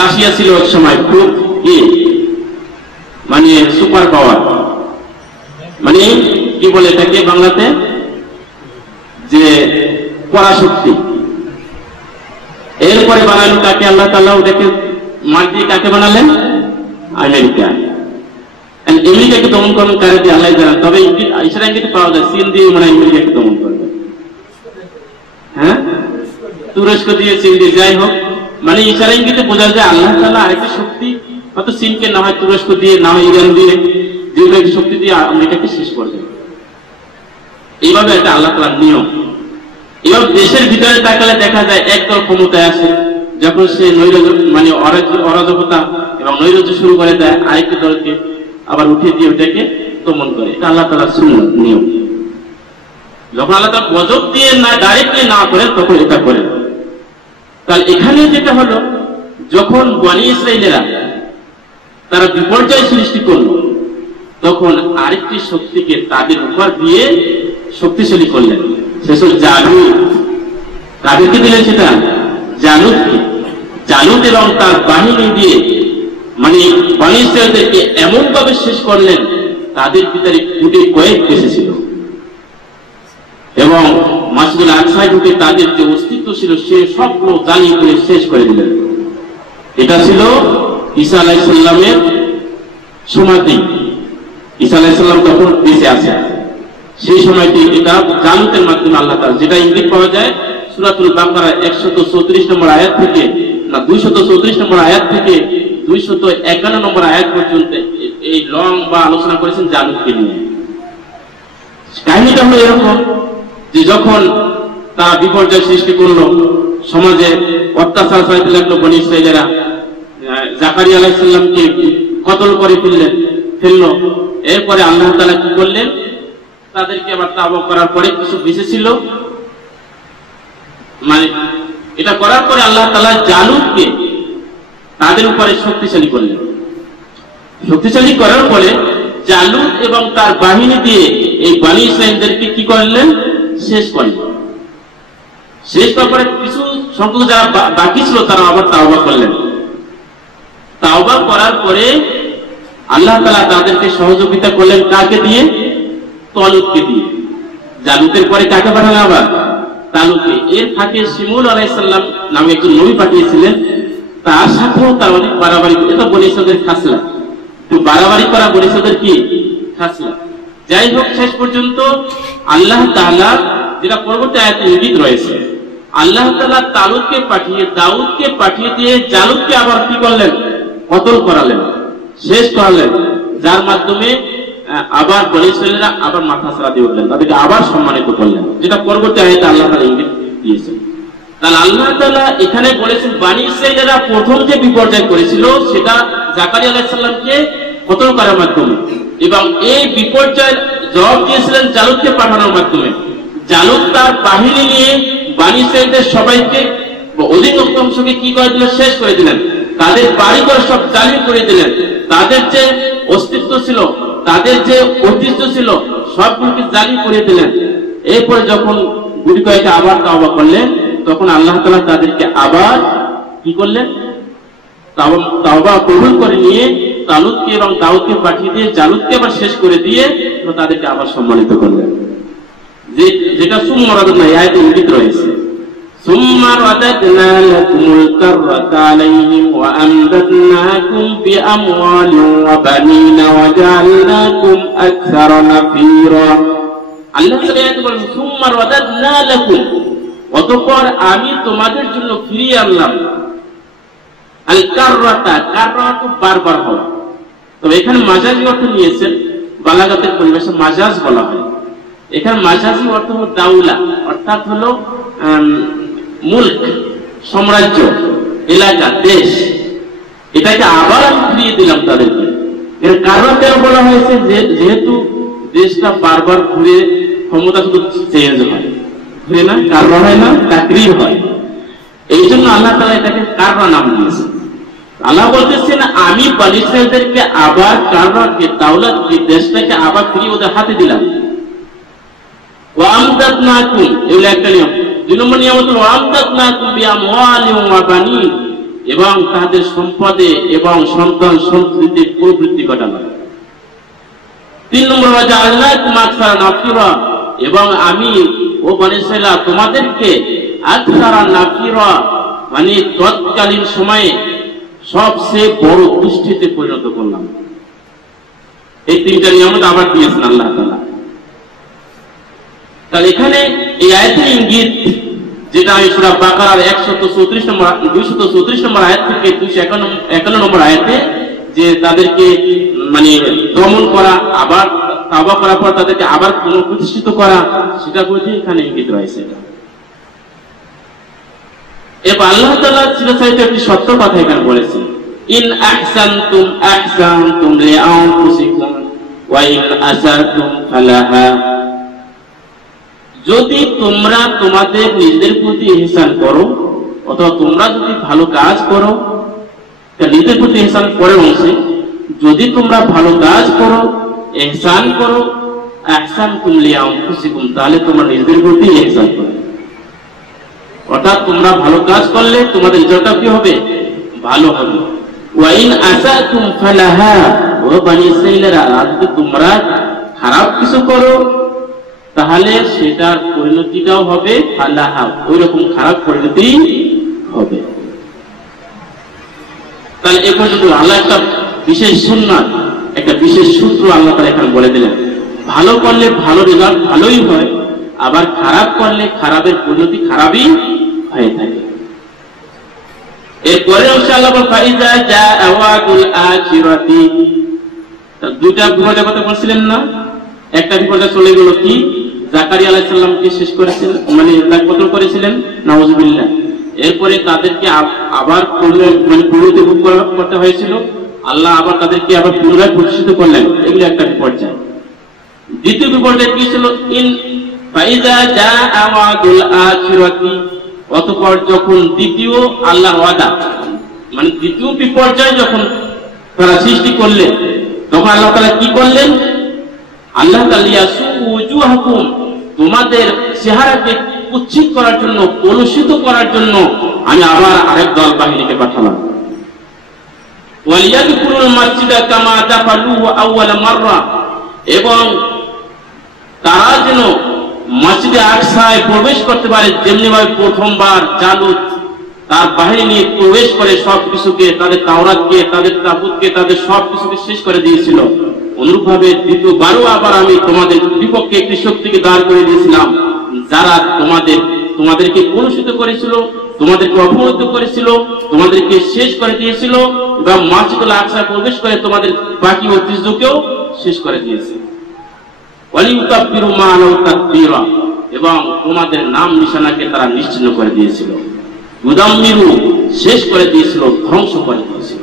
রাশিয়া ছিল এক সময় খুব মানে সুপার পাওয়ার, মানে কি বলে এটাকে বাংলাতে, যে পরাশক্তি। এরপরে বানালো কাকে আল্লাহ তাআলা, ওটাকে মার দিয়ে কাকে বানালেন? আমেরিকা। আমেরিকাকে দমন করবেন কারে দিয়ে আল্লাহ জানেন, তবে ইসরায়েল ইঙ্গিত পাওয়া যায় চীন দিয়ে মানে আমেরিকাকে দমন করবে। তুরস্ক দিয়ে চীন দিয়ে, যাই হোক, মানে ইশারা ইঙ্গিতে বোঝা যায় আল্লাহ তাআলা আরেকটি শক্তি হয়তো চীনকে না হয় তুরস্ক দিয়ে, না হয় ইরান দিয়ে, যেগুলো একটি শক্তি দিয়ে আমেরিকাকে শেষ করবে। এইভাবে একটা আল্লাহ তাআলার নিয়ম। এবার দেশের ভিতরে তাকালে দেখা যায় একদল ক্ষমতায় আছে, যখন সে নৈরাজ্য মানে অরাজকতা এবং নৈরাজ্য শুরু করে দেয়, আরেকটি দলকে আবার উঠিয়ে দিয়ে ওটাকে দমন করে। এটা আল্লাহ তাআলার সুন্নাত নিয়ম। যখন আল্লাহ তাআলা গজব দিয়ে না ডাইরেক্টলি না করেন তখন এটা করেন। তাহলে এখানে যেটা হলো, যখন বনী ইসরাইলেরা তারা বিপর্যয় সৃষ্টি করলো, তখন আরেকটি শক্তিকে তাদের উপর দিয়ে শক্তিশালী করলেন। সেসব জালুত, কাদেরকে দিলেন সেটা? জালুতকে। জালুত এবং তার বাহিনী দিয়ে মানে বনী ইসরাইলদেরকে এমন ভাবে শেষ করলেন, তাদের ভিতরে কোটি কয়েক এসেছিল এবং মসজিদুল আকসায় ঢুকে তাদের যে অস্তিত্ব ছিল সে সবগুলো জ্বালিয়ে করে শেষ করে দিলেন। এটা ছিল ঈসা আলাইহিস সালামের সময়তেই। ঈসা আলাইহিস সালাম তখন বেঁচে আছে, সেই সময়টি এটা জালুতের মাধ্যমে আল্লাহ তাআলা, যেটা ইঙ্গিত পাওয়া যায় সূরাতুল বাকারা 134 নম্বর আয়াত থেকে, না 234 নম্বর আয়াত থেকে 251 নম্বর আয়াত পর্যন্ত এই লম্বা আলোচনা করেছেন জালুতকে নিয়ে। কাহিনীটা হলো এরকম যে যখন তারা বিপর্যয় সৃষ্টি করলো, সমাজে অত্যাচার চালাতে লাগলো বনী ইসরাইলেরা, জাকারিয়া আলাইহিস সালামকে কতল করে ফেললো। এরপরে আল্লাহ তাআলা কি করলেন, তাদেরকে আবার তাওবা করার পরে কিছু বেঁচে ছিল, মানে এটা করার পরে আল্লাহ তাআলা জালুতকে তাদের উপরে শক্তিশালী করলেন। শক্তিশালী করার পরে জালুত এবং তার বাহিনী দিয়ে এই বনী ইসরাইলদেরকে কি করলেন, শেষ করলেন। শেষ করার পরে কিছু সংখ্যক যারা বাকি ছিল তারা আবার তাওবা করলেন। তাওবা করার পরে আল্লাহ তাআলা তাদেরকে সহযোগিতা করলেন কাকে দিয়ে? তালুতকে দিয়ে। জালুতের পরে কাকে পাঠালেন? আবার তালুতকে। এর ফাঁকে শিমুল আলাইহিস সালাম নামে একজন নবী পাঠিয়েছিলেন, তার সাথেও তার অনেক বাড়াবাড়ি। এটা বনী ইসরাইলের খাসলা, তো বাড়াবাড়ি করা বনী ইসরাইলের কি খাসলা। যাই হোক, শেষ পর্যন্ত আল্লাহ তাআলা, যেটা পরবর্তী আয়াতে ইঙ্গিত রয়েছে, আল্লাহ তাআলা তালুতকে পাঠিয়ে দাউদকে পাঠিয়ে দিয়ে জালুতকে আবার কি করলেন, কতল করালেন, শেষ করালেন, যার মাধ্যমে আবার বনী ইসরাইলরা আবার মাথা ছাড়া দিয়ে উঠলেন, তাদেরকে আবার সম্মানিত করলেন, যেটা পরবর্তী আয়াতে আল্লাহ তাআলা ইঙ্গিত দিয়েছেন। তাহলে আল্লাহ তাআলা এখানে বলেছেন বনী ইসরাইলরা প্রথম যে বিপর্যয় করেছিল সেটা জাকারিয়া আলাইহিস সালামকে কতল করার মাধ্যমে, এবং এই বিপর্যয়ের জবাব দিয়েছিলেন জালুতকে পাঠানোর মাধ্যমে। জালুত তার বাহিনী নিয়ে বনী ইসরাইলদের সবাইকে, অধিকাংশ অংশকে কি করে দিলেন, শেষ করে দিলেন। তাদের বাড়িঘর সব জ্বালিয়ে করে দিলেন, তাদের যে অস্তিত্ব ছিল, তাদের যে ঐতিহ্য ছিল সবগুলোকে জ্বালিয়ে করে দিলেন। এরপরে যখন গুটি কয়েকে আবার তাওবা করলেন, তখন আল্লাহ তাআলা তাদেরকে আবার কি করলেন, তাওবা কবুল করে নিয়ে তালুতকে এবং দাউদকে পাঠিয়ে দিয়ে জালুতকে আবার শেষ করে দিয়ে তাদেরকে আবার সম্মানিত করলেন, যেটা সুম্মা রাদাদনা আয়াতে ইঙ্গিত রয়েছে। সুম্মা রাদাদনা লাকুমুল কাররাতা আলাইহিম ওয়া আমদাদনাকুম বিআমওয়ালিন ওয়া বানিনা ওয়া জাআলনাকুম আকসারা নাফীরা। আল্লাহ তাআলা আয়াতে বলেন সুম্মা রাদাদনা লাকুম, অতঃপর আমি তোমাদের জন্য ফিরিয়ে আনলাম আল কাররাতা, কাররাতু বারবার হওয়া। তবে এখানে মাজাজি অর্থ নিয়েছেন, বালাগাতের পরিভাষায় মাজাজ বলা হয়। এখানে মাজাজি অর্থ হলো দাউলা, অর্থাৎ হলো মুলক, সাম্রাজ্য, এলাকা, দেশ। এটাকে আবার আমি ফিরিয়ে দিলাম তাদেরকে। এর কারণ কেন বলা হয়েছে, যেহেতু দেশটা বারবার ঘুরে ক্ষমতা শুধু চেঞ্জ হয়, ঘুরে না, কারণ হয় না, তাকরীর হয়। এই জন্য আল্লাহ তাআলা এটাকে কাররা নাম দিয়েছেন। আল্লাহ বলতেছেন আমি বনী ইসরাইলদেরকে আবার কাররাকে, দাওলাত, দেশটাকে আবার ফিরিয়ে ওদের হাতে দিলাম। ওয়া আমদাদনাকুম, এগুলো একটা নিয়ম। 2 নম্বর নিয়ম হলো ওয়া আমদাদনাকুম বিআমওয়ালিন ওয়া বানিন, এবং তাদের সম্পদে এবং সন্তান সন্ততির প্রবৃদ্ধি ঘটানো। 3 নম্বর ওয়া জাআলনাকুম আকসারা নাফীরা, এবং আমি ও বনী ইসরাইল তোমাদেরকে আকসারা নাফীরা মানে তৎকালীন সময়ে সবচেয়ে বড় গোষ্ঠীতে পরিণত করলাম। এই 3টা নিয়ামত আবার দিয়েছেন আল্লাহ তাআলা। তাহলে এখানে এই আয়াতের ইঙ্গিত যেটা আমি সূরা বাকারার 134 নম্বর 234 নম্বর আয়াত থেকে 251 নম্বর আয়াতে যে তাদেরকে মানে দমন করা, আবার তাওবা করার পর তাদেরকে আবার পুনঃপ্রতিষ্ঠিত করা, সেটা বলতে এখানে ইঙ্গিত রয়েছে। এবার আল্লাহ তাআলা চিরস্থায়ী একটি সত্য কথা এখানে বলেছেন, ইন আহসানতুম আহসানতুম লিআনফুসিকুম ওয়া ইন আসাতুম ফালাহা। যদি তোমরা তোমাদের নিজেদের প্রতি ইহসান করো, অথবা তোমরা যদি ভালো কাজ করো, নিজেদের প্রতি ইহসান পরের অংশে, যদি তোমরা ভালো কাজ করো, ইহসান করো, আহসানতুম লিআনফুসিকুম, তাহলে তোমরা নিজেদের প্রতি ইহসান করো। অর্থাৎ তোমরা ভালো কাজ করলে তোমাদের রেজাল্টটা কি হবে? ভালো হবে। ওয়া ইন আসাতুম ফালাহা, ও বনি ইসরাঈলেরা, যদি তোমরা খারাপ কিছু করো তাহলে সেটার পরিণতিটাও হবে ফালাহা, ওই রকম খারাপ পরিণতি হবে। তাহলে এ পর্যন্ত আল্লাহ একটা বিশেষ সুন্নাত, একটা বিশেষ সূত্র আল্লাহ তাআলা এখানে বলে দিলেন, ভালো করলে ভালো রেজাল্ট ভালোই হয়, আবার খারাপ করলে খারাপের পরিণতি খারাপই হয়ে থাকে। এরপরে আল্লাহ বলেন ফাইজা জাআ ওয়াদুল আখিরাতি, দুইটা বিপর্যয়ের কথা বলছিলেন না? একটা বিপর্যয় চলে গেল কি, জাকারিয়া আলাইহিস সালামকে শেষ করেছিলেন, মানে তাকে কতল করেছিলেন, নাউযুবিল্লাহ। এরপরে তাদেরকে আবার পরিণতি ভোগ করতে হয়েছিল, আল্লাহ আবার তাদেরকে আবার পুনরায় প্রতিষ্ঠিত করলেন, এগুলো একটা বিপর্যয়। দ্বিতীয় বিপর্যয় কি ছিল, ইন ফাইজা জাআ ওয়াদুল আখিরাতি, অতঃপর যখন দ্বিতীয় আল্লাহর ওয়াদা, মানে দ্বিতীয় বিপর্যয় যখন তারা সৃষ্টি করলেন, তখন আল্লাহ তাআলা কি করলেন? আল্লাহ তাআলা ইয়াসুউজুহাকুম, তোমাদের চেহারাকে কুৎসিত করার জন্য, কলুষিত করার জন্য আমি আবার আরেক দল বাহিনীকে পাঠালাম। ওয়ালিয়াদখুলুল মাসজিদা কামা দাখালুহু আউয়াল মাররা, এবং তারা যেন মসজিদে আকসায় প্রবেশ করতে পারে যেমনি ভাবে প্রথমবার জালুত তার বাহিনী নিয়ে প্রবেশ করে সবকিছুকে, তাদের তাওরাতকে, তাদের তাবুতকে, তাদের সবকিছুকে শেষ করে দিয়েছিল, অনুরূপ ভাবে দ্বিতীয়বারও আবার আমি তোমাদের বিপক্ষে একটি শক্তিকে দাঁড় করে দিয়েছিলাম, যারা তোমাদেরকে কলুষিত করেছিল, তোমাদেরকে অপমানিত করেছিল, তোমাদেরকে শেষ করে দিয়েছিল, এবং মসজিদুল আকসায় প্রবেশ করে তোমাদের বাকি ঐতিহ্যকেও শেষ করে দিয়েছে। ওয়ালিউতাব্বিরু মা লাউ তাকবীরা, এবং তোমাদের নাম নিশানাকে তারা নিশ্চিহ্ন করে দিয়েছিল। ইউদাম্মিরু, শেষ করে দিয়েছিল, ধ্বংস করে দিয়েছিল।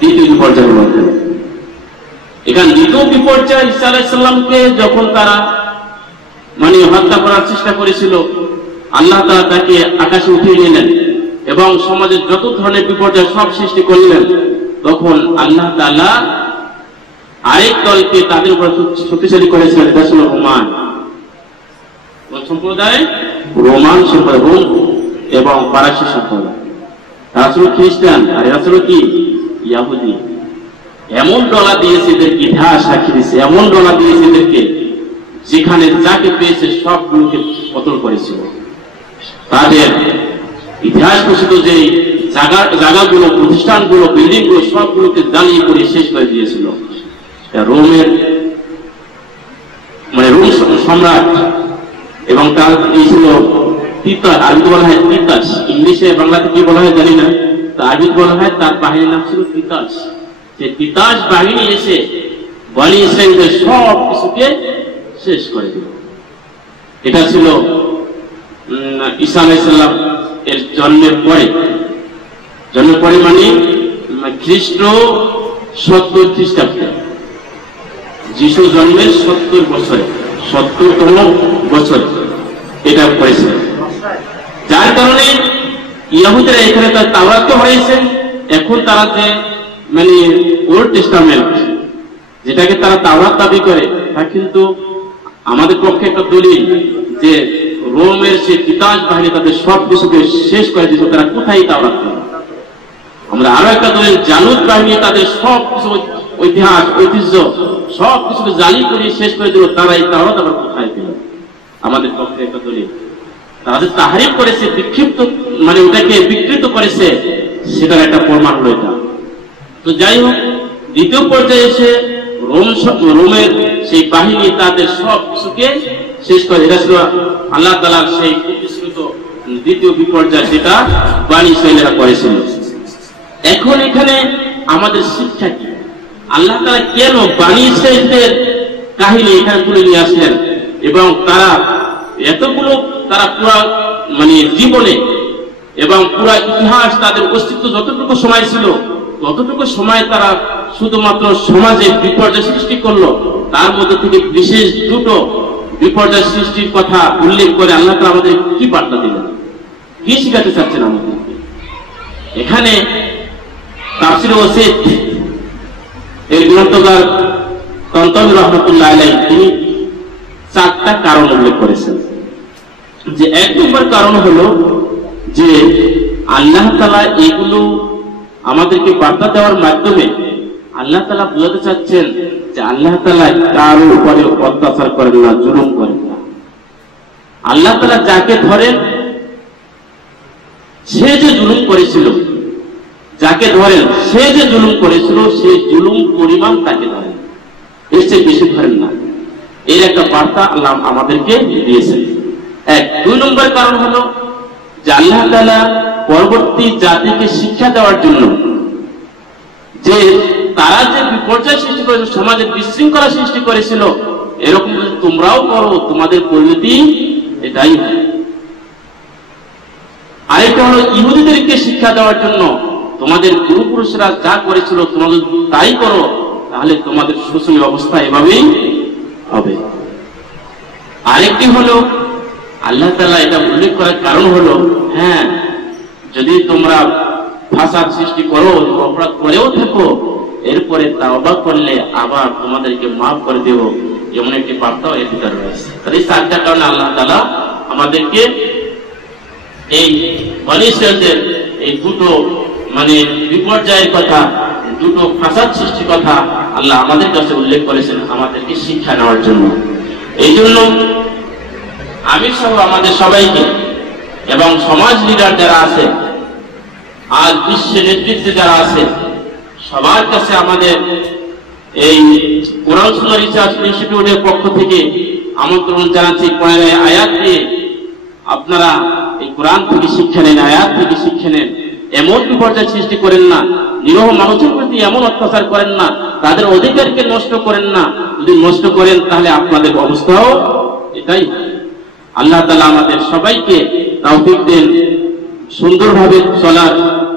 দ্বিতীয় বিপর্যয় বলতে এখানে দ্বিতীয় বিপর্যয় ঈসা আলাইহিস সালামকে যখন তারা মানে হত্যা করার চেষ্টা করেছিল, আল্লাহ তাআলা তাকে আকাশে উঠিয়ে নিলেন এবং সমাজের যত ধরনের বিপর্যয় সব সৃষ্টি করলেন, তখন আল্লাহ তাআলা আরেক দলকে তাদের উপর শক্তিশালী করেছিলেন, এটা ছিল রোমান সম্প্রদায়, রোমান সম্প্রদায়, রোম এবং পারস্য সম্প্রদায়। তারা ছিল খ্রিস্টান আর এরা ছিল কি ইহুদি। এমন ডলা দিয়েছে এদেরকে, ইতিহাস সাক্ষী দিয়েছে, এমন ডলা দিয়েছে এদেরকে, যেখানে যাকে পেয়েছে সবগুলোকে কতল করেছিল। তাদের ইতিহাস প্রসিদ্ধ যে জায়গাগুলো, প্রতিষ্ঠানগুলো, বিল্ডিংগুলো সবগুলোকে জ্বালিয়ে করে শেষ করে দিয়েছিল। রোমের মানে রোম সম্রাট, এবং তার এই ছিল তিতাস, আরবিতে বলা হয় তিতাস, ইংলিশে বাংলাতে কি বলা হয় জানি না, আরবিতে বলা হয় তার বাহিনীর নাম ছিল তিতাস। যে তিতাস বাহিনী এসে বনি ইসরাঈলদের সব কিছুকে শেষ করে দিল। এটা ছিল ঈসা আলাইহিস সালাম এর জন্মের পরে মানে খ্রিস্ট 70 খ্রিস্টাব্দে, যিশু জন্মের 70 বছরে, 70তম বছরে এটা করেছে। যার কারণে ইহুদিরা এখানে তার তাওরাত হয়েছে। এখন তারা যে মানে ওল্ড টেস্টামেন্ট যেটাকে তারা তাওরাত দাবি করে, তা কিন্তু আমাদের পক্ষে একটা দলিল যে রোমের সে তিতাস বাহিনী তাদের সব কিছুকে শেষ করে দিয়েছে। তারা কোথায় তাওরাত করে? আমরা আরো একটা দলিল, জালুত বাহিনী তাদের সব কিছু ইতিহাস, ঐতিহ্য সব কিছুকে জালি করে শেষ করে দিল। তারা এই তাওরাত আবার কোথায় পেল? আমাদের পক্ষে একটা দলিল। তারা যে তাহরিফ করেছে, বিক্ষিপ্ত মানে ওটাকে বিকৃত করেছে, সেটার একটা প্রমাণ হলো এটা। তো যাই হোক, দ্বিতীয় পর্যায়ে এসে রোমের সেই বাহিনী তাদের সব কিছুকে শেষ করে। এটা ছিল আল্লাহ তাআলার সেই প্রতিশ্রুত দ্বিতীয় বিপর্যয়, যেটা বনী ইসরাঈলেরা করেছিল। এখন এখানে আমাদের শিক্ষা কি? আল্লাহ তাআলা কেন বনী ইসরাঈলদের কাহিনী এখানে তুলে নিয়ে আসলেন এবং তারা এতগুলো পুরা জীবনে এবং পুরা ইতিহাস, তাদের অস্তিত্ব যতটুকু সময় ছিল ততটুকু সময় তারা শুধুমাত্র সমাজে বিপর্যয় সৃষ্টি করলো। তার মধ্যে থেকে বিশেষ দুটো বিপর্যয় সৃষ্টির কথা উল্লেখ করে আল্লাহ তাআলা আমাদের কি বার্তা দিলেন, কি শিখাতে চাচ্ছেন আমাদের? এখানে তাফসীর ওয়াসিত এর গ্রন্থকার তনতাবী রাহমাতুল্লাহ আলাইহি তিনি 4টা কারণ উল্লেখ করেছেন। যে 1 নম্বর কারণ হলো যে আল্লাহ তাআলা এগুলো আমাদেরকে বার্তা দেওয়ার মাধ্যমে আল্লাহ তাআলা বোঝাতে চাচ্ছেন যে আল্লাহ তাআলা কারো উপরে অত্যাচার করেন না, জুলুম করেন না। আল্লাহ তাআলা যাকে ধরেন সে যে জুলুম করেছিল, যাকে ধরেন সে যে জুলুম করেছিল সেই জুলুম পরিমাণ তাকে ধরেন, এর চেয়ে বেশি ধরেন না। এর একটা বার্তা আল্লাহ আমাদেরকে দিয়েছেন। 2 নম্বর কারণ হলো যে আল্লাহ তাআলা পরবর্তী জাতিকে শিক্ষা দেওয়ার জন্য যে তারা যে বিপর্যয় সৃষ্টি করেছিল, সমাজের বিশৃঙ্খলা সৃষ্টি করেছিল, এরকম যদি তোমরাও করো তোমাদের পরিণতি এটাই হবে। আরেকটা হলো ইহুদিদেরকে শিক্ষা দেওয়ার জন্য তোমাদের পূর্বপুরুষরা যা করেছিল তোমরা যদি তাই করো তাহলে তোমাদের শোষণীয় অবস্থা এভাবেই হবে। আরেকটি হলো আল্লাহ তাআলা এটা উল্লেখ করার কারণ হলো, হ্যাঁ, যদি তোমরা ফাসাদ সৃষ্টি করো, অপরাধ করেও থাকো, এরপরে তাওবা করলে আবার তোমাদেরকে মাফ করে দেব, এমন একটি বার্তাও এর ভিতরে রয়েছে। তাহলে 4টা কারণে আল্লাহ তাআলা আমাদেরকে এই বনী ইসরাঈলদের এই দুটো বিপর্যয়ের কথা, দুটো ফাসাদ সৃষ্টির কথা আল্লাহ আমাদের কাছে উল্লেখ করেছেন আমাদেরকে শিক্ষা নেওয়ার জন্য। এই জন্য আমি সহ আমাদের সবাইকে এবং সমাজ লিডার যারা আছে, আজ বিশ্বের নেতৃত্বে যারা আছে, সবার কাছে আমাদের এই কোরআন সুন্নাহ রিসার্চ ইনস্টিটিউটের পক্ষ থেকে আমন্ত্রণ জানাচ্ছি, কোরআনের আয়াত দিয়ে আপনারা এই কোরআন থেকে শিক্ষা নেন, আয়াত থেকে শিক্ষা নেন। এমন বিপর্যয় সৃষ্টি করেন না, নিরহ মানুষের প্রতি এমন অত্যাচার করেন না, তাদের অধিকারকে নষ্ট করেন না। যদি নষ্ট করেন তাহলে আপনাদের অবস্থাও এটাই। আল্লাহ তাআলা আমাদের সবাইকে তৌফিক দেন সুন্দরভাবে চলার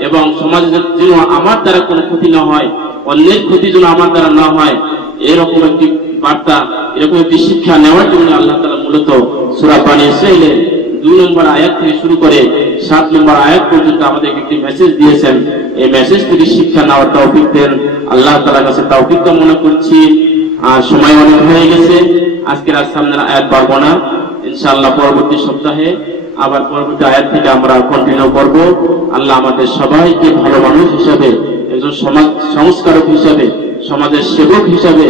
এবং সমাজের যেন আমার দ্বারা কোনো ক্ষতি না হয়, অন্যের ক্ষতি যেন আমার দ্বারা না হয়, এরকম একটি বার্তা, এরকম একটি শিক্ষা নেওয়ার জন্য আল্লাহ তাআলা মূলত সূরা বনী ইসরাঈলের 2 নম্বর আয়াত থেকে শুরু করে 7 নম্বর আয়াত পর্যন্ত আমাদেরকে একটি মেসেজ দিয়েছেন। এই মেসেজ থেকে শিক্ষা নেওয়ার তৌফিক দেন। আল্লাহ তাআলার কাছে তৌফিক কামনা করছি। সময় অনেক হয়ে গেছে, আজকের আর সামনের আয়াত পারবো না, ইনশাআল্লাহ পরবর্তী সপ্তাহে আবার পরবর্তী আয়াত থেকে আমরা কন্টিনিউ করব। আল্লাহ আমাদের সবাইকে ভালো মানুষ হিসাবে, একজন সমাজ সংস্কারক হিসাবে, সমাজের সেবক হিসাবে,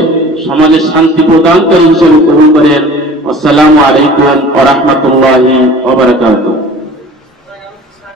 সমাজের শান্তি প্রদানকারী হিসাবে কবুল করেন। আসসালামু আলাইকুম ওয়া রাহমাতুল্লাহি ওয়া বারাকাতুহু।